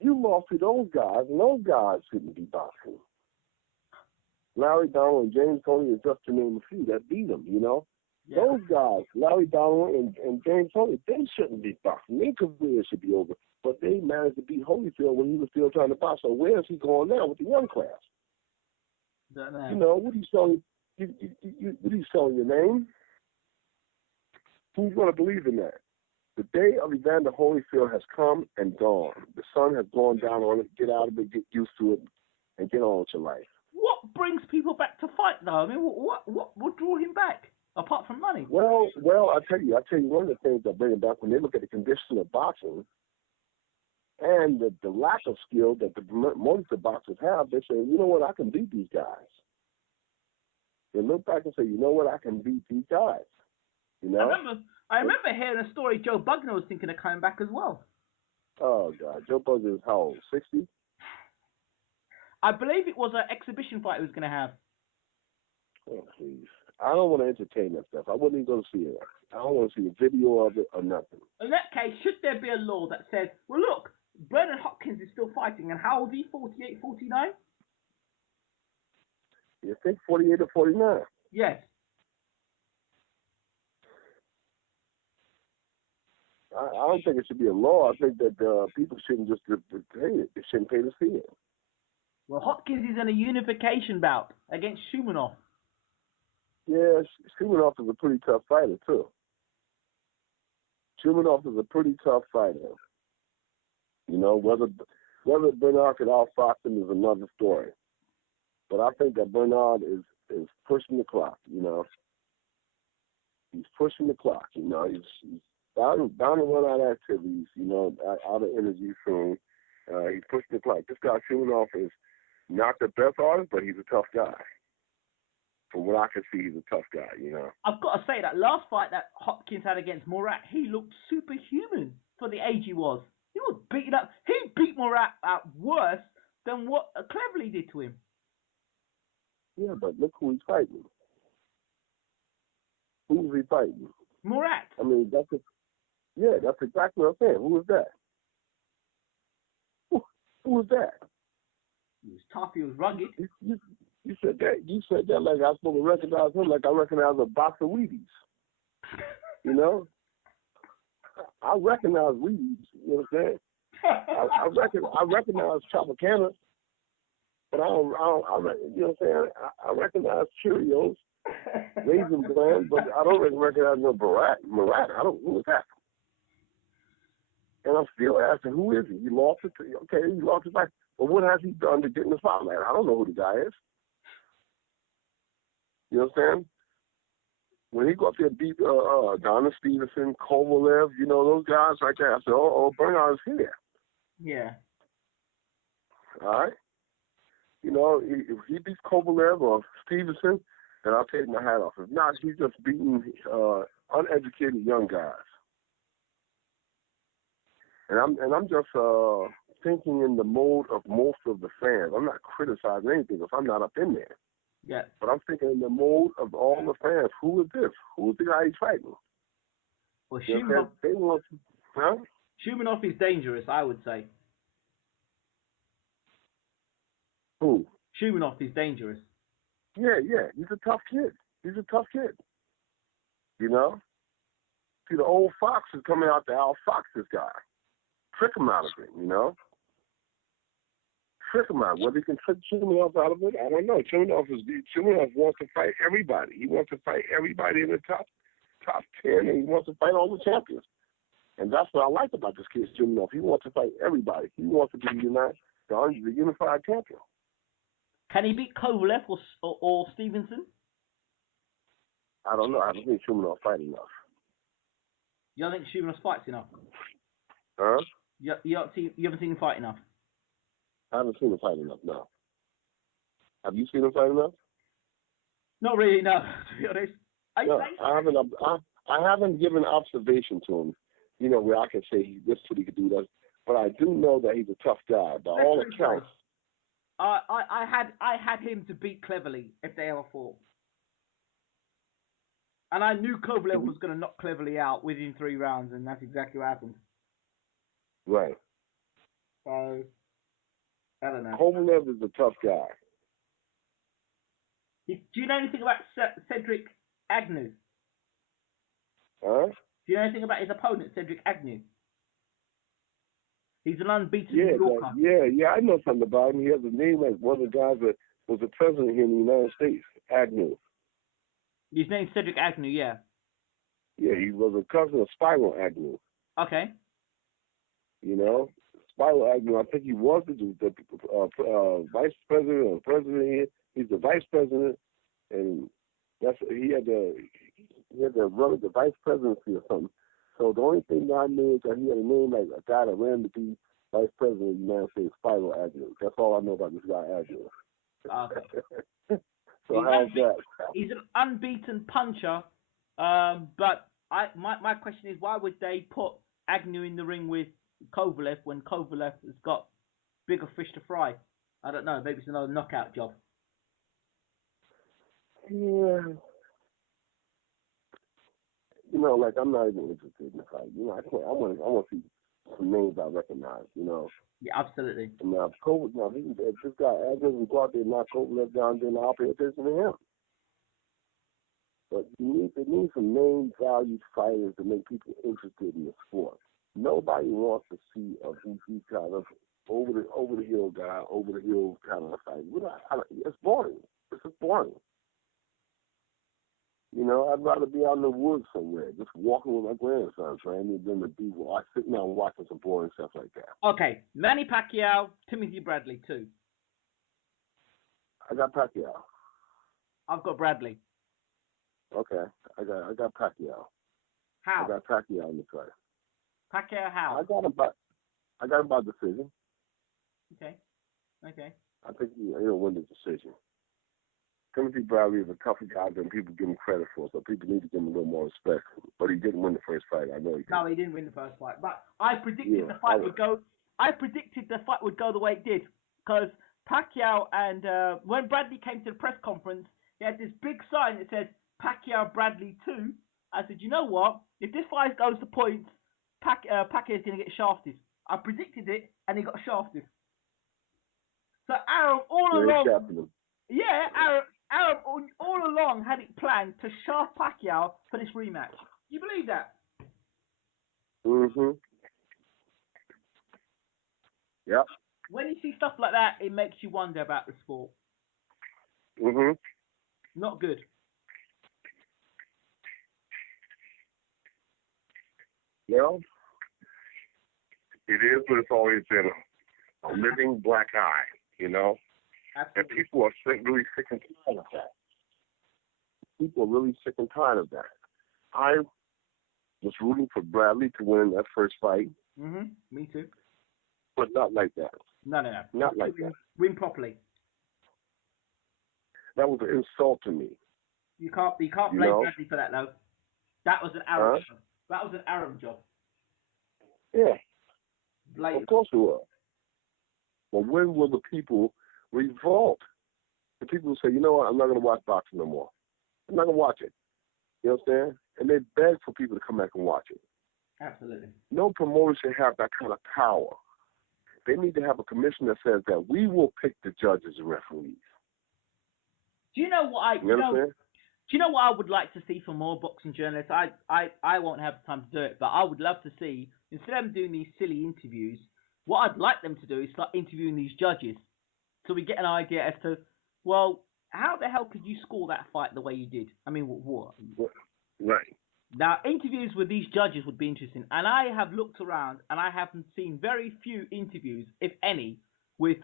you lost to those guys, and those guys shouldn't be boxing. Larry Donald and James Tony is just to name a few that beat him, you know. Yeah. Those guys, Larry Donald and James Tony, they shouldn't be boxing. Their career should be over. But they managed to beat Holyfield when he was still trying to box. So where is he going now with the young class? You know, what are you selling? What are you selling, your name? Who's going to believe in that? The day of Evander Holyfield has come and gone. The sun has gone down on it. Get out of it, get used to it, and get on with your life. What brings people back to fight, though? I mean, what drew him back, apart from money? Well, I tell you, one of the things that bring him back when they look at the condition of boxing and the lack of skill that most of the boxers have, they say, you know what, I can beat these guys. They look back and say, you know what, I can beat these guys. You know? I remember hearing a story. Joe Bugner was thinking of coming back as well. Oh God, Joe Bugner is how old? 60? I believe it was an exhibition fight he was going to have. Oh, please. I don't want to entertain that stuff. I wouldn't even go see it. I don't want to see a video of it or nothing. In that case, should there be a law that says, well, look, Bernard Hopkins is still fighting, and how old is he? 48, 49? You think 48 or 49? Yes. I don't think it should be a law. I think that people shouldn't just pay it. They shouldn't pay to see it. Well, Hopkins is in a unification bout against Shumanov. Yeah, Shumanov is a pretty tough fighter, too. Shumanov is a pretty tough fighter. You know, whether Bernard could outfox him is another story. But I think that Bernard is pushing the clock, you know. He's pushing the clock, you know. He's bound to run out of activities, you know, out of energy soon. He's pushing the clock. This guy, Shumanov, is not the best artist, but he's a tough guy. From what I can see, he's a tough guy, you know. I've got to say, that last fight that Hopkins had against Murat, he looked superhuman for the age he was. He was beaten up. He beat Murat out worse than what Cleverly did to him. Yeah, but look who he's fighting. Who's he fighting? Murat. I mean, that's exactly what I'm saying. Who is that? Who is that? He was tough. He was rugged. You said that like I was supposed to recognize him, like I recognize a box of Wheaties. You know, I recognize Wheaties. You know what I'm saying? I recognize Tropicana, but I don't. You know what I'm saying? I recognize Cheerios, Raisin Bran, but I don't recognize no Murat. I don't. Who is that? And I'm still asking, who is he? He lost it. Okay, he lost his fight. But what has he done to get in the spotlight? I don't know who the guy is. You know what I'm saying? When he go up there and beat Donna Stevenson, Kovalev, you know, those guys right there, I said, Bernard is here. Yeah. All right? You know, if he beats Kovalev or Stevenson, then I'll take my hat off. If not, he's just beating uneducated young guys. And I'm just thinking in the mode of most of the fans. I'm not criticizing anything if I'm not up in there. Yeah. But I'm thinking in the mode of all the fans. Who is this? Who's the guy he's fighting? Well, Shumanov is dangerous, I would say. Who? Shumanov is dangerous. Yeah. He's a tough kid. You know? See, the old fox is coming out to outfox this guy. Trick him out of it, you know? Trick him out. Whether he can trick Shumanov out of it, I don't know. Shumanov wants to fight everybody. He wants to fight everybody in the top 10, and he wants to fight all the champions. And that's what I like about this kid, Shumanov. He wants to fight everybody. He wants to be the unified champion. Can he beat Kovalev or Stevenson? I don't know. I haven't seen Shumanov fight enough. You don't think Shumanov fights enough? Huh? You haven't seen him fight enough? I haven't seen him fight enough, no. Have you seen him fight enough? Not really, no, to be honest. I haven't given observation to him, you know, where I can say this is what he could do. That, but I do know that he's a tough guy. By all accounts. I had him to beat Cleverly if they ever fought. And I knew Kovalev was going to knock Cleverly out within 3 rounds, and that's exactly what happened. Right. So, I don't know. Kovalev is a tough guy. Do you know anything about Cedric Agnew? Huh? Do you know anything about his opponent, Cedric Agnew? He's an unbeaten New Yorker. Yeah, I know something about him. He has a name like one of the guys that was the president here in the United States, Agnew. His name's Cedric Agnew, yeah. Yeah, he was a cousin of Spyro Agnew. Okay. You know, Spyro Agnew, I think he was the vice president or president here. He's the vice president, and he had to run the vice presidency or something. So the only thing I knew is that he had a name like a guy that ran to be vice president of the United States, Spyro Agnew. That's all I know about this guy Agnew. Okay. So how's that? He's an unbeaten puncher, but my question is, why would they put Agnew in the ring with Kovalev when Kovalev has got bigger fish to fry? I don't know. Maybe it's another knockout job. Yeah. You know, like I'm not even interested in the fight. You know, I can't. I want to see some names I recognize. You know. Yeah, absolutely. And now, if this guy Adams will go out there and knock Kovalev down, then I'll pay attention to him. But they need some name valued fighters to make people interested in the sport. Nobody wants to see a goofy kind of over the hill guy, over the hill kind of fight. It's boring. It's just boring. You know, I'd rather be out in the woods somewhere, just walking with my grandson, than to be sitting down and watching some boring stuff like that. Okay, Manny Pacquiao, Timothy Bradley, 2. I got Pacquiao. I've got Bradley. Okay, I got Pacquiao. How? I got Pacquiao in the fight. Pacquiao how? I got him by decision. Okay. I think he'll win the decision. Timothy Bradley is a tougher guy than people give him credit for, so people need to give him a little more respect. But he didn't win the first fight. I know he did. No, he didn't win the first fight. But I predicted the fight would go. I predicted the fight would go the way it did, because Pacquiao and when Bradley came to the press conference, he had this big sign that says Pacquiao Bradley 2. I said, you know what? If this fight goes to points, Pacquiao is going to get shafted. I predicted it, and he got shafted. So Aaron all along, Aaron all along had it planned to shaft Pacquiao for this rematch. Do you believe that? Mhm. Yep. When you see stuff like that, it makes you wonder about the sport. Mhm. Not good. Well, it is, but it's always been a living black eye, you know? Absolutely. And people are really sick and tired of that. People are really sick and tired of that. I was rooting for Bradley to win that first fight. Mhm. Me too. But not like that. No. Not like that. Win properly. That was an insult to me. You can't blame Bradley for that though. That was an Arab job. That was an Arab job. Yeah. Blatant. Of course it was. But when will the people revolt? The people who say, you know what, I'm not going to watch boxing no more. I'm not going to watch it. You understand? And they beg for people to come back and watch it. Absolutely. No promoter should have that kind of power. They need to have a commission that says that we will pick the judges and referees. Do you know what You understand? Do you know what I would like to see from more boxing journalists? I won't have time to do it, but I would love to see, instead of doing these silly interviews, what I'd like them to do is start interviewing these judges, so we get an idea as to, well, how the hell could you score that fight the way you did? I mean, what? Right. Now, interviews with these judges would be interesting, and I have looked around, and I haven't seen very few interviews, if any,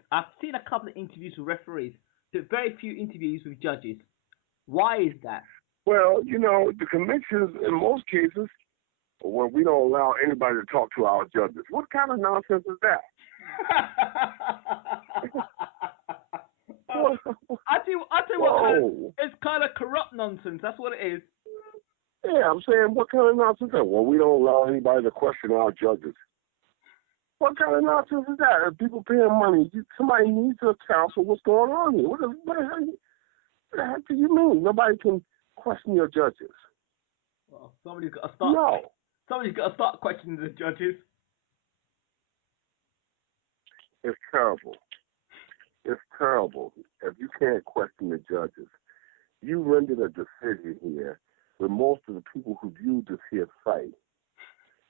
I've seen a couple of interviews with referees, but very few interviews with judges. Why is that? Well, you know, the commissions, in most cases, well, we don't allow anybody to talk to our judges. What kind of nonsense is that? I tell you what, it's kind of corrupt nonsense. That's what it is. Yeah, I'm saying, what kind of nonsense is that? Well, we don't allow anybody to question our judges. What kind of nonsense is that? If people paying money, somebody needs to account for what's going on here. What the heck do you mean? Nobody can question your judges. Well, somebody's got to start. No. Somebody's got to start questioning the judges. It's terrible. It's terrible if you can't question the judges. You rendered a decision here where most of the people who viewed this here fight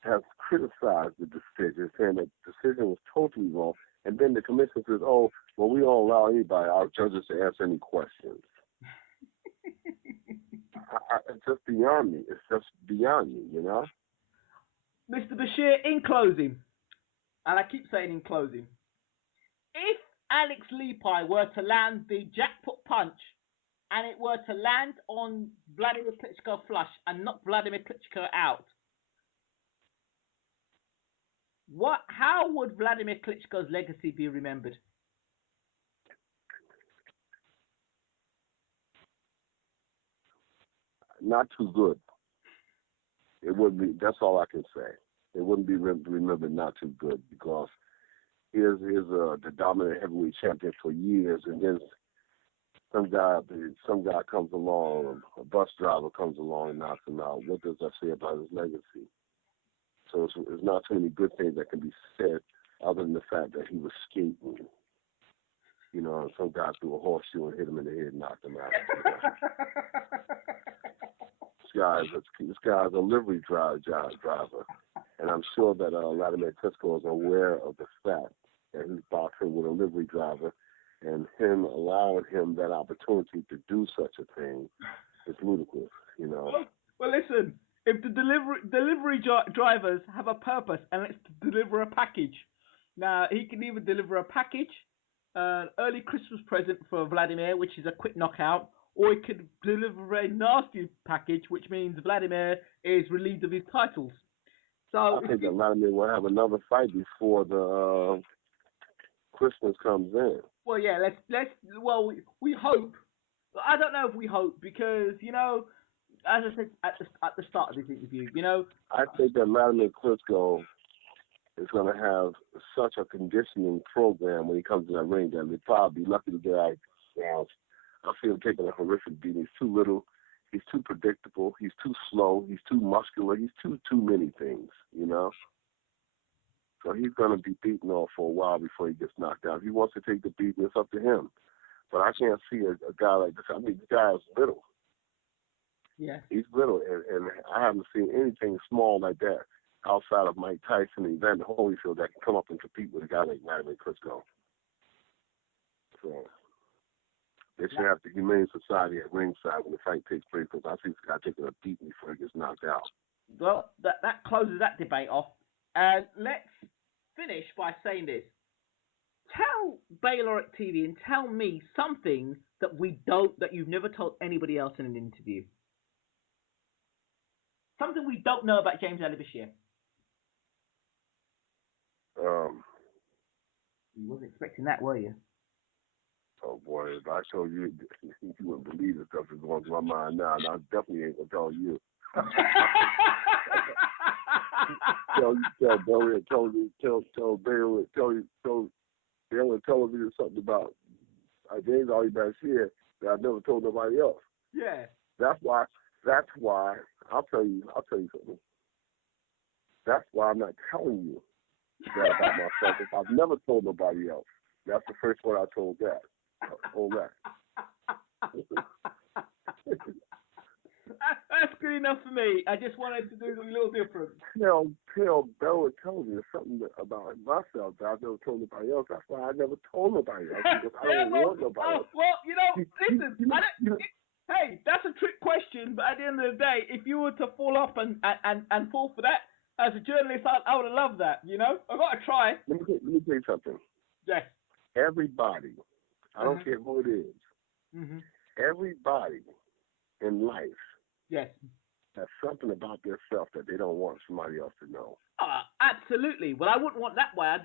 have criticized the decision, saying that the decision was totally wrong, and then the commission says, oh, well, we don't allow anybody, our judges, to answer any questions. It's just beyond me. It's just beyond me, you know? Mr. Bashir, in closing, and I keep saying in closing, if Alex Leapai were to land the jackpot punch and it were to land on Wladimir Klitschko flush and knock Wladimir Klitschko out, how would Wladimir Klitschko's legacy be remembered? Not too good. It wouldn't be. That's all I can say. It wouldn't be remembered not too good, because the dominant heavyweight champion for years, and then some guy comes along, a bus driver comes along and knocks him out. What does that say about his legacy? So it's not too many good things that can be said other than the fact that he was skating. You know, and some guy threw a horseshoe and hit him in the head and knocked him out. This guy's a livery driver. And I'm sure that Wladimir Klitschko is aware of the fact that he's boxing with a livery driver, and him allowing him that opportunity to do such a thing is ludicrous, you know. Well, listen, if the delivery drivers have a purpose and it's to deliver a package, now he can either deliver a package, an early Christmas present for Wladimir, which is a quick knockout, or he could deliver a nasty package, which means Wladimir is relieved of his titles. So I think that Wladimir will have another fight before the Christmas comes in. Well, yeah, we hope. I don't know if we hope, because, you know, as I said at the start of this interview, you know, I think that Wladimir Klitschko is going to have such a conditioning program when he comes to that ring that he'll probably be lucky to get out. Now, I feel him taking a horrific beating. He's too little. He's too predictable. He's too slow. He's too muscular. He's too many things, you know. So he's going to be beaten off for a while before he gets knocked out. If he wants to take the beating, it's up to him. But I can't see a guy like this. I mean, this guy is little. Yeah. He's little, and I haven't seen anything small like that outside of Mike Tyson and Evander Holyfield that can come up and compete with a guy like Wladimir Klitschko. So they should have the Humane Society at ringside when the fight takes place, because I see this guy taking a beating before he gets knocked out. Well, that closes that debate off. And let's finish by saying this. Tell Bayloric TV and tell me something that you've never told anybody else in an interview. Something we don't know about James Ali Bashir. You wasn't expecting that, were you? Oh boy, if I told you, you wouldn't believe the stuff that's going through my mind now, and I definitely ain't gonna tell you. Tell me something about James Ali Bashir that I've never told nobody else. Yeah. That's why I'll tell you something. That's why I'm not telling you that about myself. If I've never told nobody else, that's the first one I told that. All that. That's good enough for me. I just wanted to do it a little different. Tell Bella tells me something about myself that I've never told nobody else. That's why I never told nobody else, because I don't want nobody else. Well, you know, listen, hey, that's a trick question, but at the end of the day, if you were to fall up and fall for that, as a journalist, I would have loved that, you know? I've got to try. Let me tell you something. Yes. Everybody, I don't care who it is, everybody in life yes. has something about themselves that they don't want somebody else to know. Absolutely. Well, I wouldn't want that way. I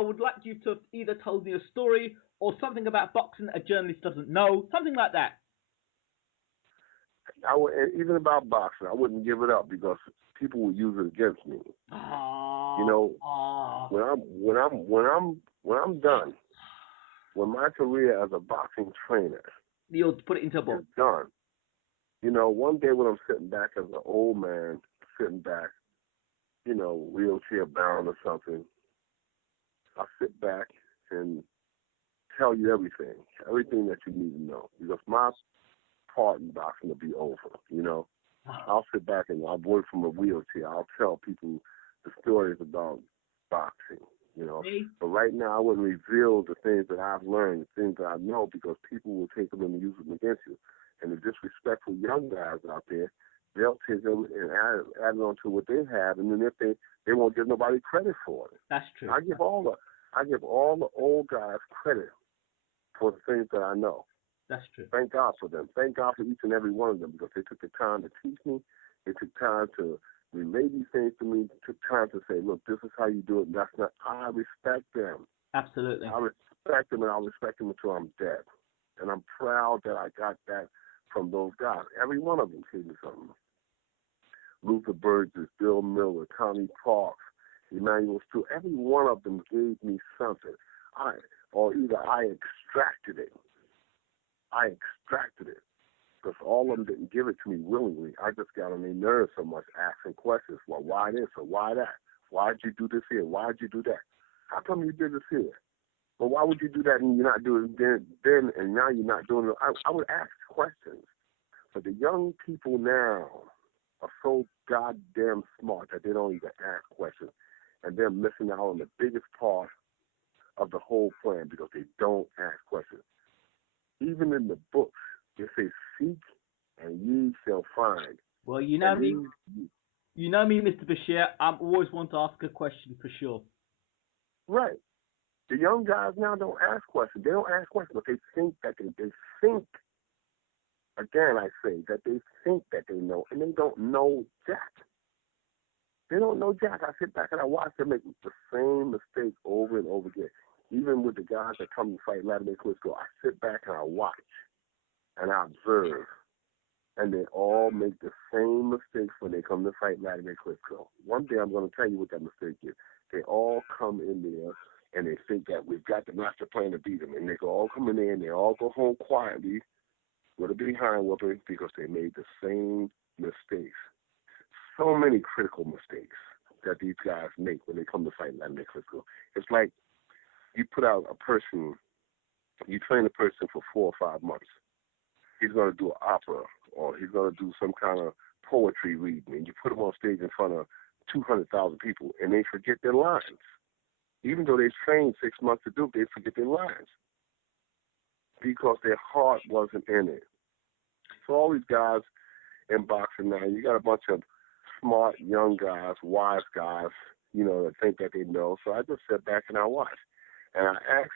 would like you to have either told me a story or something about boxing that a journalist doesn't know, something like that. Even about boxing, I wouldn't give it up because people will use it against me. You know, when I'm done, when my career as a boxing trainer, you'll put it into a book. Is done. You know, one day when I'm sitting back as an old man, you know, wheelchair bound or something, I'll sit back and tell you everything that you need to know, because my part in boxing will be over, you know. I'll sit back and I'll work from a wheelchair. I'll tell people the stories about boxing, you know. But right now I wouldn't reveal the things that I've learned, the things that I know, because people will take them and use them against you. And the disrespectful young guys out there, they'll take them and add on to what they have, and then if they won't give nobody credit for it. That's true. I give all the old guys credit for the things that I know. That's true. Thank God for them. Thank God for each and every one of them, because they took the time to teach me. They took time to relay these things to me. Took time to say, look, this is how you do it, and that's not. I respect them. Absolutely. I respect them, and I'll respect them until I'm dead. And I'm proud that I got that from those guys. Every one of them gave me something. Luther Burgess, Bill Miller, Tommy Parks, Emmanuel Stewart. Every one of them gave me something. Either I extracted it. Because all of them didn't give it to me willingly. I just got on their nerves so much asking questions. Well, why this or why that? Why'd you do this here? Why'd you do that? How come you did this here? Well, why would you do that and you're not doing it then and now you're not doing it? I would ask questions. But the young people now are so goddamn smart that they don't even ask questions. And they're missing out on the biggest part of the whole plan because they don't ask questions. Even in the books, they say, seek and ye shall find. Well, you know me, Mr. Bashir. I always want to ask a question for sure. Right. The young guys now don't ask questions. They don't ask questions, but they think that they think. Again, I say that they think that they know, and they don't know jack. They don't know jack. I sit back and I watch them make the same mistake over and over again. Even with the guys that come to fight Wladimir Klitschko, I sit back and I watch and I observe, and they all make the same mistakes when they come to fight Wladimir Klitschko. One day I'm going to tell you what that mistake is. They all come in there and they think that we've got the master plan to beat them, and they all come in there and they all go home quietly with a behind whooping because they made the same mistakes. So many critical mistakes that these guys make when they come to fight Wladimir Klitschko. It's like you put out a person, you train a person for 4 or 5 months. He's going to do an opera or he's going to do some kind of poetry reading, and you put him on stage in front of 200,000 people, and they forget their lines. Even though they trained 6 months to do it, they forget their lines because their heart wasn't in it. So all these guys in boxing now, you got a bunch of smart young guys, wise guys, that think that they know. So I just sit back and I watch. And I ask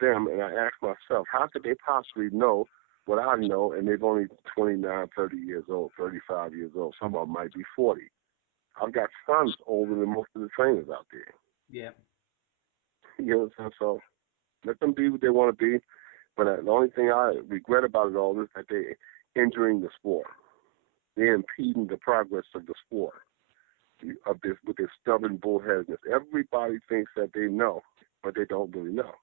them and I ask myself, how could they possibly know what I know, and they've only 29, 30 years old, 35 years old. Some of them might be 40. I've got sons older than most of the trainers out there. Yeah. You know what I'm saying? So let them be what they want to be. But the only thing I regret about it all is that they're injuring the sport. They're impeding the progress of the sport with their stubborn bullheadedness. Everybody thinks that they know, but they don't really know.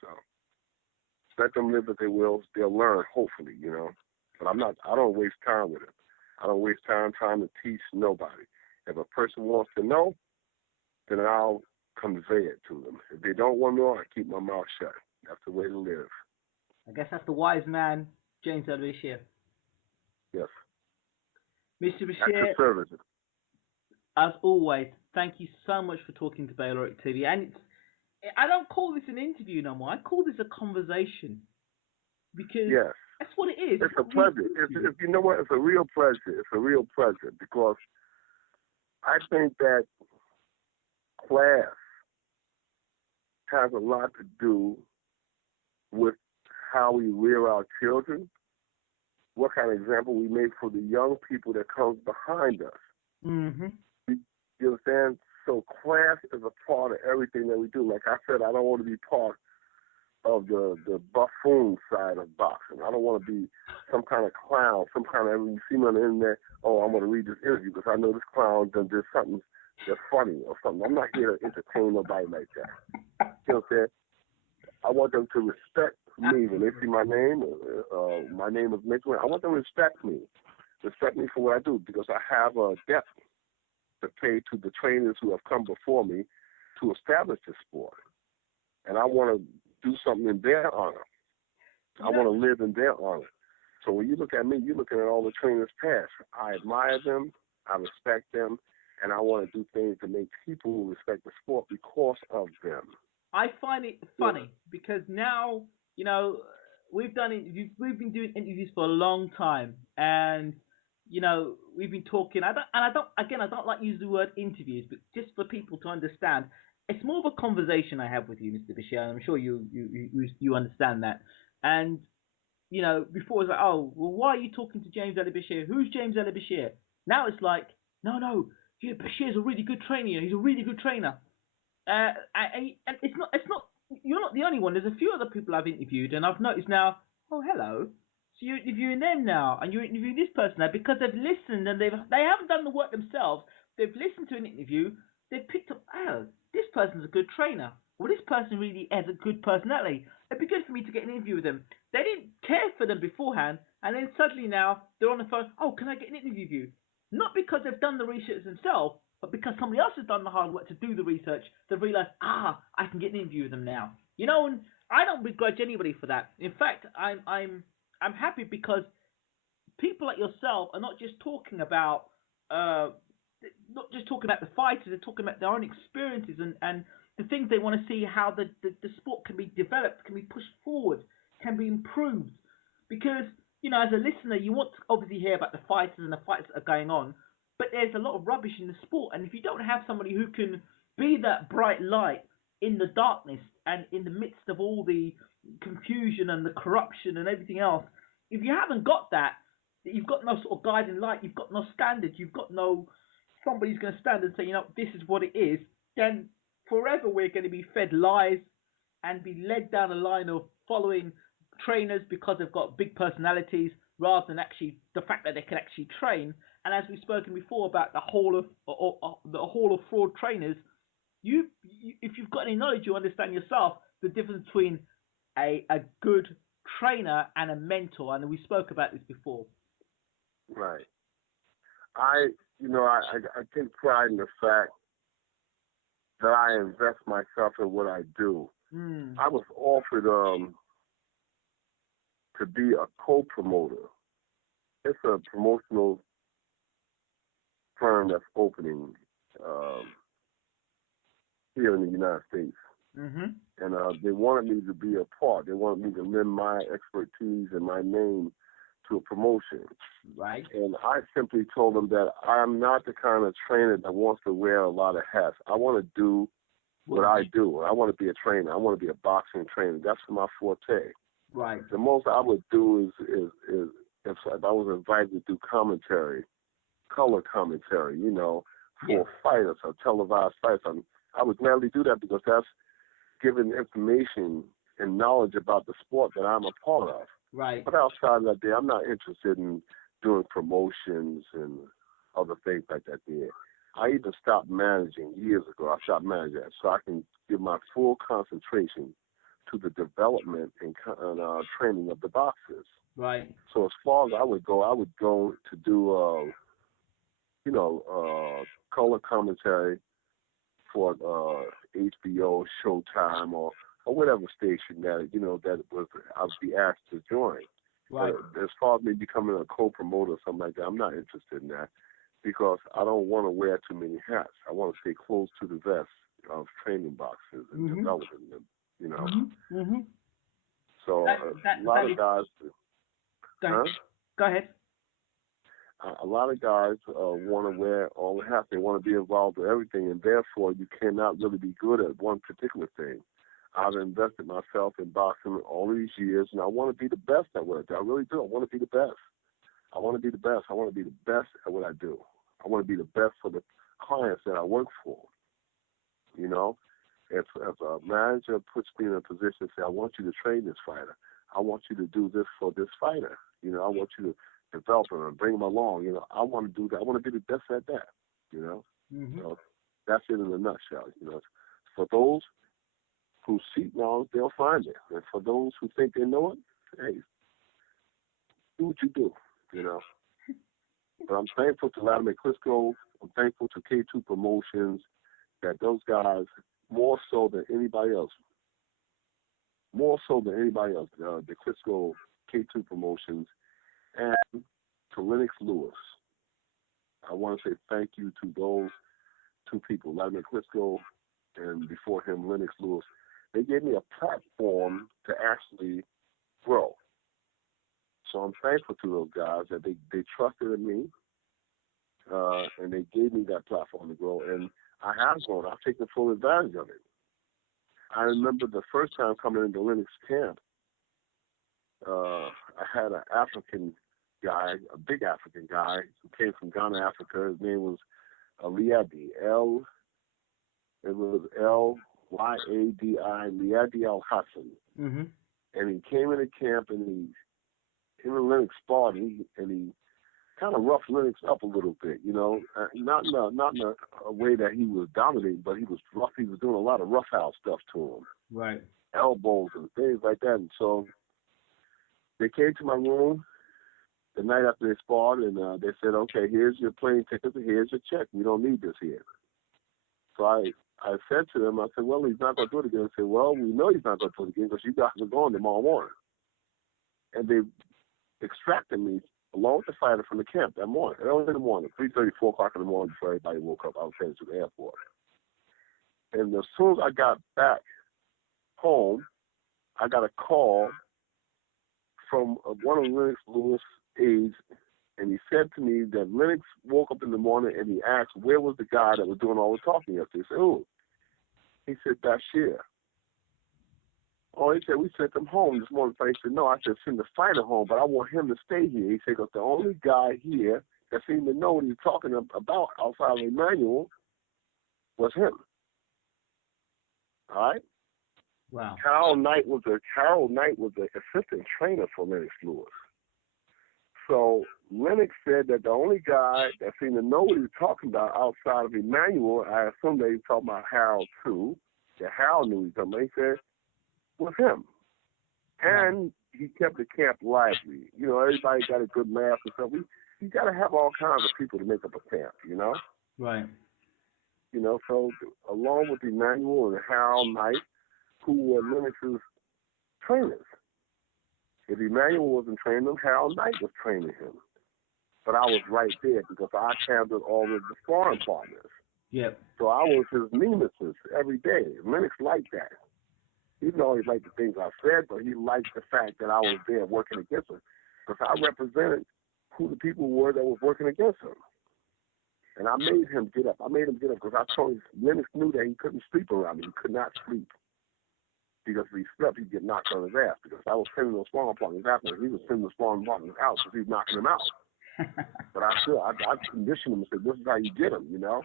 So let them live as they will. They'll learn, hopefully, But I don't waste time with it. I don't waste time trying to teach nobody. If a person wants to know, then I'll convey it to them. If they don't want to know, I keep my mouth shut. That's the way to live. I guess that's the wise man, James Ali Bashir. Yes. Mr. Bashir, at your service. As always, thank you so much for talking to Bayloric TV. And I don't call this an interview no more. I call this a conversation. Because that's what it is. It's a pleasure. You know what? It's a real pleasure. It's a real pleasure because I think that class has a lot to do with how we rear our children, what kind of example we make for the young people that comes behind us. Mm-hmm. You understand? So class is a part of everything that we do. Like I said, I don't want to be part of the buffoon side of boxing. I don't want to be some kind of clown, some kind of, when you see me on the internet, oh, I'm going to read this interview because I know this clown done did something that's funny or something. I'm not here to entertain nobody like that. You know what I'm saying? I want them to respect me when they see my name is mentioned. I want them to respect me for what I do because I have a debt to pay to the trainers who have come before me to establish this sport. And I want to do something in their honor. I want to live in their honor. So when you look at me, you're looking at all the trainers past. I admire them, I respect them, and I want to do things to make people respect the sport because of them. I find it funny because now, we've been doing interviews for a long time, and we've been talking. I don't like to use the word interviews, but just for people to understand, it's more of a conversation I have with you, Mr. Bashir. And I'm sure you understand that. And before it was like, oh, well, why are you talking to James Ali Bashir? Who's James Ali Bashir? Now it's like, no, Bashir's a really good trainer. He's a really good trainer. And it's not. You're not the only one. There's a few other people I've interviewed, and I've noticed now. Oh, hello. So you're interviewing them now, and you're interviewing this person now because they've listened and they haven't done the work themselves, they've listened to an interview, they've picked up, oh, this person's a good trainer. Well, this person really has a good personality. It'd be good for me to get an interview with them. They didn't care for them beforehand, and then suddenly now they're on the phone. Oh, can I get an interview with you? Not because they've done the research themselves, but because somebody else has done the hard work to do the research. They've realised, I can get an interview with them now. You know, and I don't begrudge anybody for that. In fact, I'm happy because people like yourself are not just talking about the fighters, they're talking about their own experiences and the things they want to see, how the sport can be developed, can be pushed forward, can be improved. Because, you know, as a listener, you want to obviously hear about the fighters and the fights that are going on, but there's a lot of rubbish in the sport. And if you don't have somebody who can be that bright light in the darkness and in the midst of all the confusion and the corruption and everything else, if you haven't got that, you've got no sort of guiding light, you've got no standard, you've got no somebody who's going to stand and say, you know, this is what it is, then forever we're going to be fed lies and be led down a line of following trainers because they've got big personalities rather than actually the fact that they can actually train. And as we've spoken before about the Hall of Fraud trainers, you if you've got any knowledge, you understand yourself the difference between a good trainer and a mentor. And we spoke about this before. Right. I take pride in the fact that I invest myself in what I do. I was offered to be a co-promoter. It's a promotional firm that's opening here in the United States. And they wanted me to be a part. They wanted me to lend my expertise and my name to a promotion. Right. And I simply told them that I'm not the kind of trainer that wants to wear a lot of hats. I want to do what I do. I want to be a trainer. I want to be a boxing trainer. That's my forte. Right. The most I would do is if I was invited to do commentary, color commentary, you know, for fighters or televised fights. I would gladly do that because that's giving information and knowledge about the sport that I'm a part of. Right. But outside of that, there, I'm not interested in doing promotions and other things like that there. I even stopped managing years ago. I stopped managing that so I can give my full concentration to the development and training of the boxers. Right. So as far as I would go to do, color commentary for HBO, Showtime, or whatever station that I would be asked to join. Right. As far as me becoming a co-promoter or something like that, I'm not interested in that because I don't want to wear too many hats. I want to stay close to the vest of training boxers and developing them, you know. So a lot of guys. Go ahead. A lot of guys want to wear all the hats. They want to be involved with everything, and therefore you cannot really be good at one particular thing. I've invested myself in boxing all these years, and I want to be the best at what I do. I really do. I want to be the best. I want to be the best. I want to be the best at what I do. I want to be the best for the clients that I work for. You know, if a manager puts me in a position to say, I want you to train this fighter. I want you to do this for this fighter. You know, I want you to develop him and bring him along. You know, I want to do that. I want to be the best at that. You know, so that's it in a nutshell. You know, for those who seek knowledge, they'll find it. And for those who think they know it, hey, do what you do. You know. But I'm thankful to Wladimir Klitschko. I'm thankful to K2 Promotions that those guys, more so than anybody else, the Klitschko K2 Promotions, and to Lennox Lewis. I want to say thank you to those two people, Wladimir Klitschko and before him, Lennox Lewis. They gave me a platform to actually grow. So I'm thankful to those guys that they trusted in me, and they gave me that platform to grow. And I have grown. I've taken full advantage of it. I remember the first time coming into Lennox camp, I had an African guy, a big African guy who came from Ghana, Africa. His name was Lyadi, Lyadi, Lyadi Al-Hassan. And he came into camp and him and Lennox sparred, and he kind of roughed Lennox up a little bit, you know, not in a way that he was dominating, but he was rough. He was doing a lot of roughhouse stuff to him, Right. elbows and things like that. And so they came to my room the night after they sparred, and they said, "Okay, here's your plane tickets and here's your check. We don't need this here." So I said to them, I said, "Well, he's not going to do it again." I said, "Well, we know he's not going to do it again because you guys are going tomorrow morning." And they extracted me along with the fighter from the camp that morning. Early in the morning, 3:30, 4 o'clock in the morning before everybody woke up. I was headed to the airport. And as soon as I got back home, I got a call from one of Lennox Lewis' aides, and he said to me that Lennox woke up in the morning and he asked, where was the guy that was doing all the talking yesterday? He said, "Who?" He said, "Bashir." Oh, he said, "We sent him home this morning." So he said, "No," I said, "Send the fighter home, but I want him to stay here." He said, "Because the only guy here that seemed to know what he was talking about outside of Emmanuel was him." All right? Wow. Harold Knight was the assistant trainer for Lennox Lewis. So Lennox said that the only guy that seemed to know what he was talking about outside of Emmanuel, I assume that he was talking about Harold too, that Harold knew he was talking about, he said, was him. And he kept the camp lively. You know, everybody got a good laugh and stuff. You got to have all kinds of people to make up a camp, you know? Right. You know, so along with Emmanuel and Harold Knight, who were Lennox's trainers. If Emmanuel wasn't training him, Harold Knight was training him. But I was right there because I handled all of the sparring partners. Yep. So I was his nemesis every day. Lennox liked that. He didn't always like the things I said, but he liked the fact that I was there working against him because I represented who the people were that was working against him. And I made him get up. Because I told him, Lennox knew that he couldn't sleep around me. He could not sleep. Because if he slept, he'd get knocked on his ass. Because I was sending those sparring partners after him. He was sending the sparring partners out because he was knocking them out. But I conditioned him and said, this is how you get him, you know?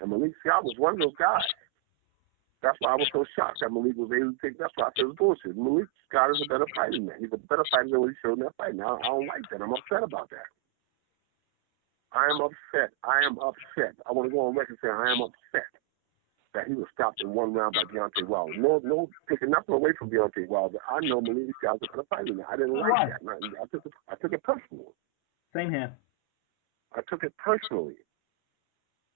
And Malik Scott was one of those guys. That's why I was so shocked that Malik was able to take. That's why I said it was bullshit. Malik Scott is a better fighter than that. He's a better fighter than what he showed in that fight. Now, I don't like that. I'm upset about that. I am upset. I want to go on record saying I am upset that he was stopped in one round by Deontay Wilder. No, taking nothing away from Deontay Wilder. I know Malik Scott was a better fighter than that. I didn't like that. I took it personally. Same here. I took it personally.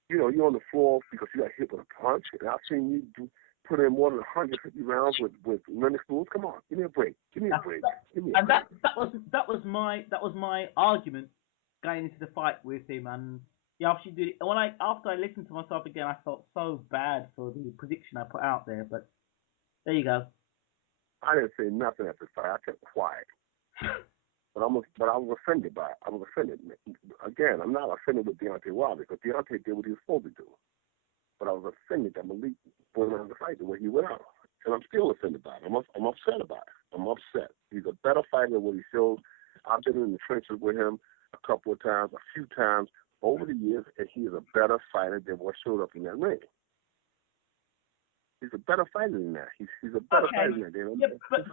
You know, you're on the floor because you got hit with a punch, and I've seen you put in more than 150 rounds with Lennox Lewis. Come on, give me a break. That was my argument going into the fight with him, and yeah, after I listened to myself again, I felt so bad for the prediction I put out there. But there you go. I didn't say nothing at the fight. I kept quiet. But I was offended by it. I was offended. Again, I'm not offended with Deontay Wilder because Deontay did what he was supposed to do. But I was offended that Malik went on the fight the way he went out. And I'm still offended by it. I'm upset about it. I'm upset. He's a better fighter than what he showed. I've been in the trenches with him a few times over the years, and he is a better fighter than what showed up in that ring. He's a better fighter than that. He's a better fighter than that. Yeah, but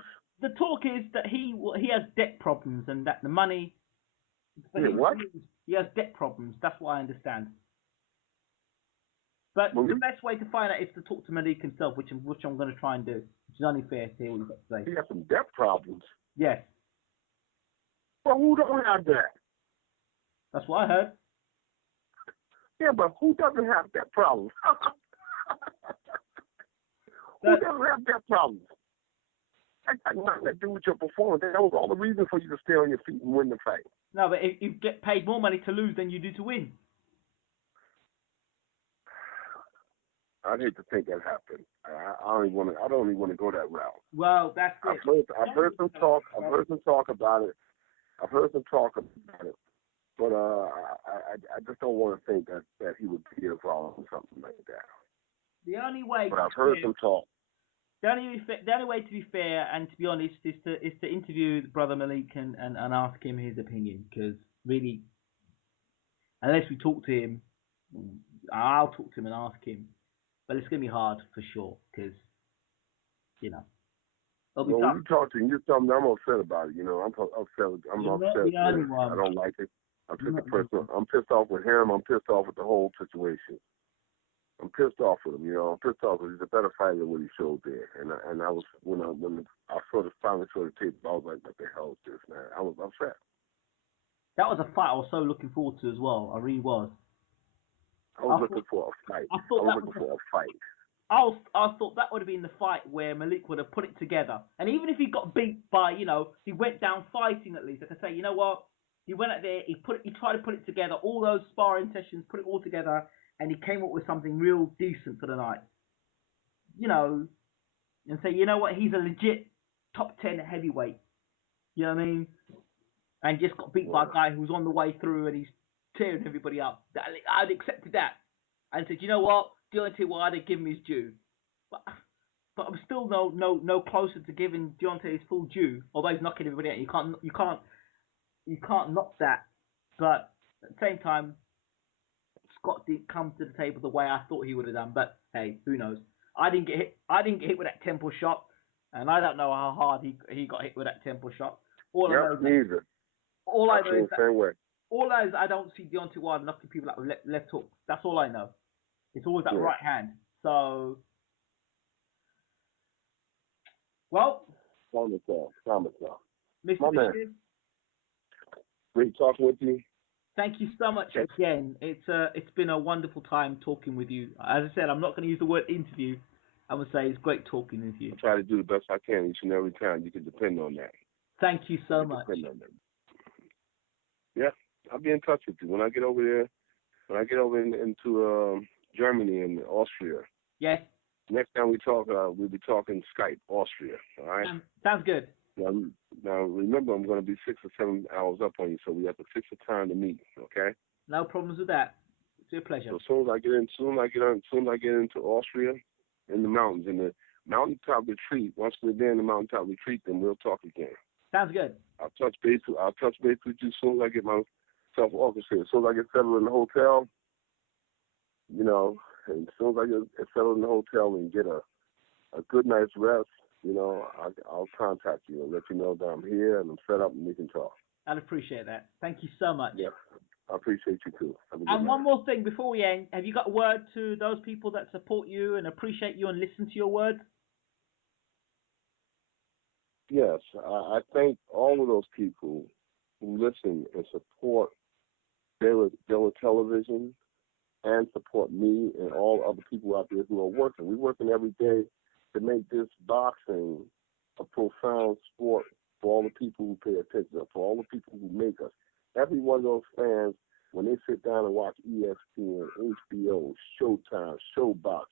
the talk is that he has debt problems and that the money. What? He has debt problems. That's what I understand. But the best way to find out is to talk to Malik himself, which I'm going to try and do. Which is only fair to hear what you've got to say. He has some debt problems. Yes. Well, who don't have that? That's what I heard. Yeah, but who doesn't have debt problems? Who doesn't have debt problems? That got nothing to do with your performance. That was all the reason for you to stay on your feet and win the fight. No, but if you get paid more money to lose than you do to win. I'd hate to think that happened. I don't even want to go that route. Well, that's it. I've heard some talk about it. But I just don't want to think that he would be involved in something like that. The only way. But I've heard some talk. The only way to be fair and to be honest is to interview Brother Malik and ask him his opinion, because really, unless we talk to him, I'll talk to him and ask him. But it's going to be hard for sure, because, you know. Well, when you talk to him, you tell him I'm upset about it. You know, I'm upset. I don't like it. I took it personal. I'm pissed off with him. I'm pissed off with the whole situation. I'm pissed off with him. I'm pissed off because he's a better fighter than what he showed there. And I was when I finally saw the tape, I was like, what the hell is this, man? I was upset. That was a fight I was so looking forward to as well. I really was. I was looking for a fight. I thought that would have been the fight where Malik would have put it together. And even if he got beat by, he went down fighting at least. I could say, you know what? He went out there, he tried to put it together, all those sparring sessions, put it all together, and he came up with something real decent for the night. And say, you know what? He's a legit top 10 heavyweight. You know what I mean? And just got beat by a guy who was on the way through and he's tearing everybody up. I'd accepted that. And said, you know what? Deontay Wilder, give him his due. But I'm still no closer to giving Deontay his full due. Although he's knocking everybody out, you can't knock that. But at the same time, Scott didn't come to the table the way I thought he would have done. But hey, who knows? I didn't get hit with that temple shot, and I don't know how hard he got hit with that temple shot. All I know is I don't see Deontay Wilder knocking people out with left hook. That's all I know. It's always that right hand. So, well, Mr. Bashir, great talking with you. Thank you so much again. It's been a wonderful time talking with you. As I said, I'm not going to use the word interview. I'm going to say it's great talking with you. I try to do the best I can each and every time. You can depend on that. Thank you so much. Yeah, I'll be in touch with you when I get over there. When I get over into Germany and Austria. Yes. Next time we talk, we'll be talking Skype, Austria. All right. Sounds good. Now remember, I'm going to be 6 or 7 hours up on you, so we have to fix a time to meet. Okay. No problems with that. It's your pleasure. So soon as I get into Austria, in the mountains, in the mountaintop retreat. Once we're there in the mountaintop retreat, then we'll talk again. Sounds good. I'll touch base with you as soon as I get myself orchestrated. As soon as I get settled in the hotel, and as soon as I get settled in the hotel and get a good night's rest, I'll contact you and let you know that I'm here and I'm set up and we can talk. I'd appreciate that. Thank you so much. Yeah, I appreciate you too. And one more thing before we end, have you got a word to those people that support you and appreciate you and listen to your words? Yes, I thank all of those people who listen and support Baylor Television and support me and all other people out there who are working. We're working every day to make this boxing a profound sport for all the people who pay attention, for all the people who make us. Every one of those fans, when they sit down and watch ESPN, HBO, Showtime, Showbox,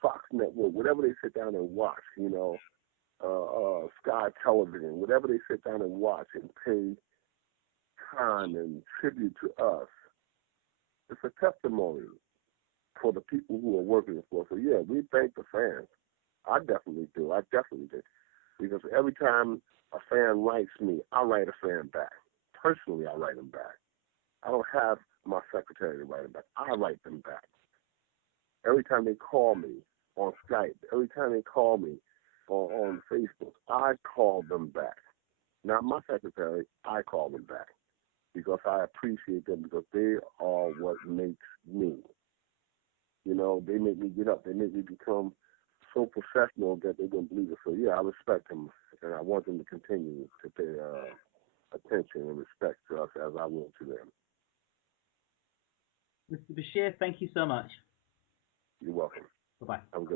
Fox Network, whatever they sit down and watch, Sky Television, whatever they sit down and watch and pay time and tribute to us, it's a testimony for the people who are working for us. So yeah, we thank the fans. I definitely do. Because every time a fan writes me, I write a fan back. Personally, I write them back. I don't have my secretary to write them back. I write them back. Every time they call me on Skype, every time they call me on Facebook, I call them back. Not my secretary, I call them back. Because I appreciate them, because they are what makes me. They make me get up. They make me become so professional that they don't believe it. So yeah, I respect them, and I want them to continue to pay attention and respect to us as I will to them. Mr. Bashir, thank you so much. You're welcome. Bye-bye. Have a good night.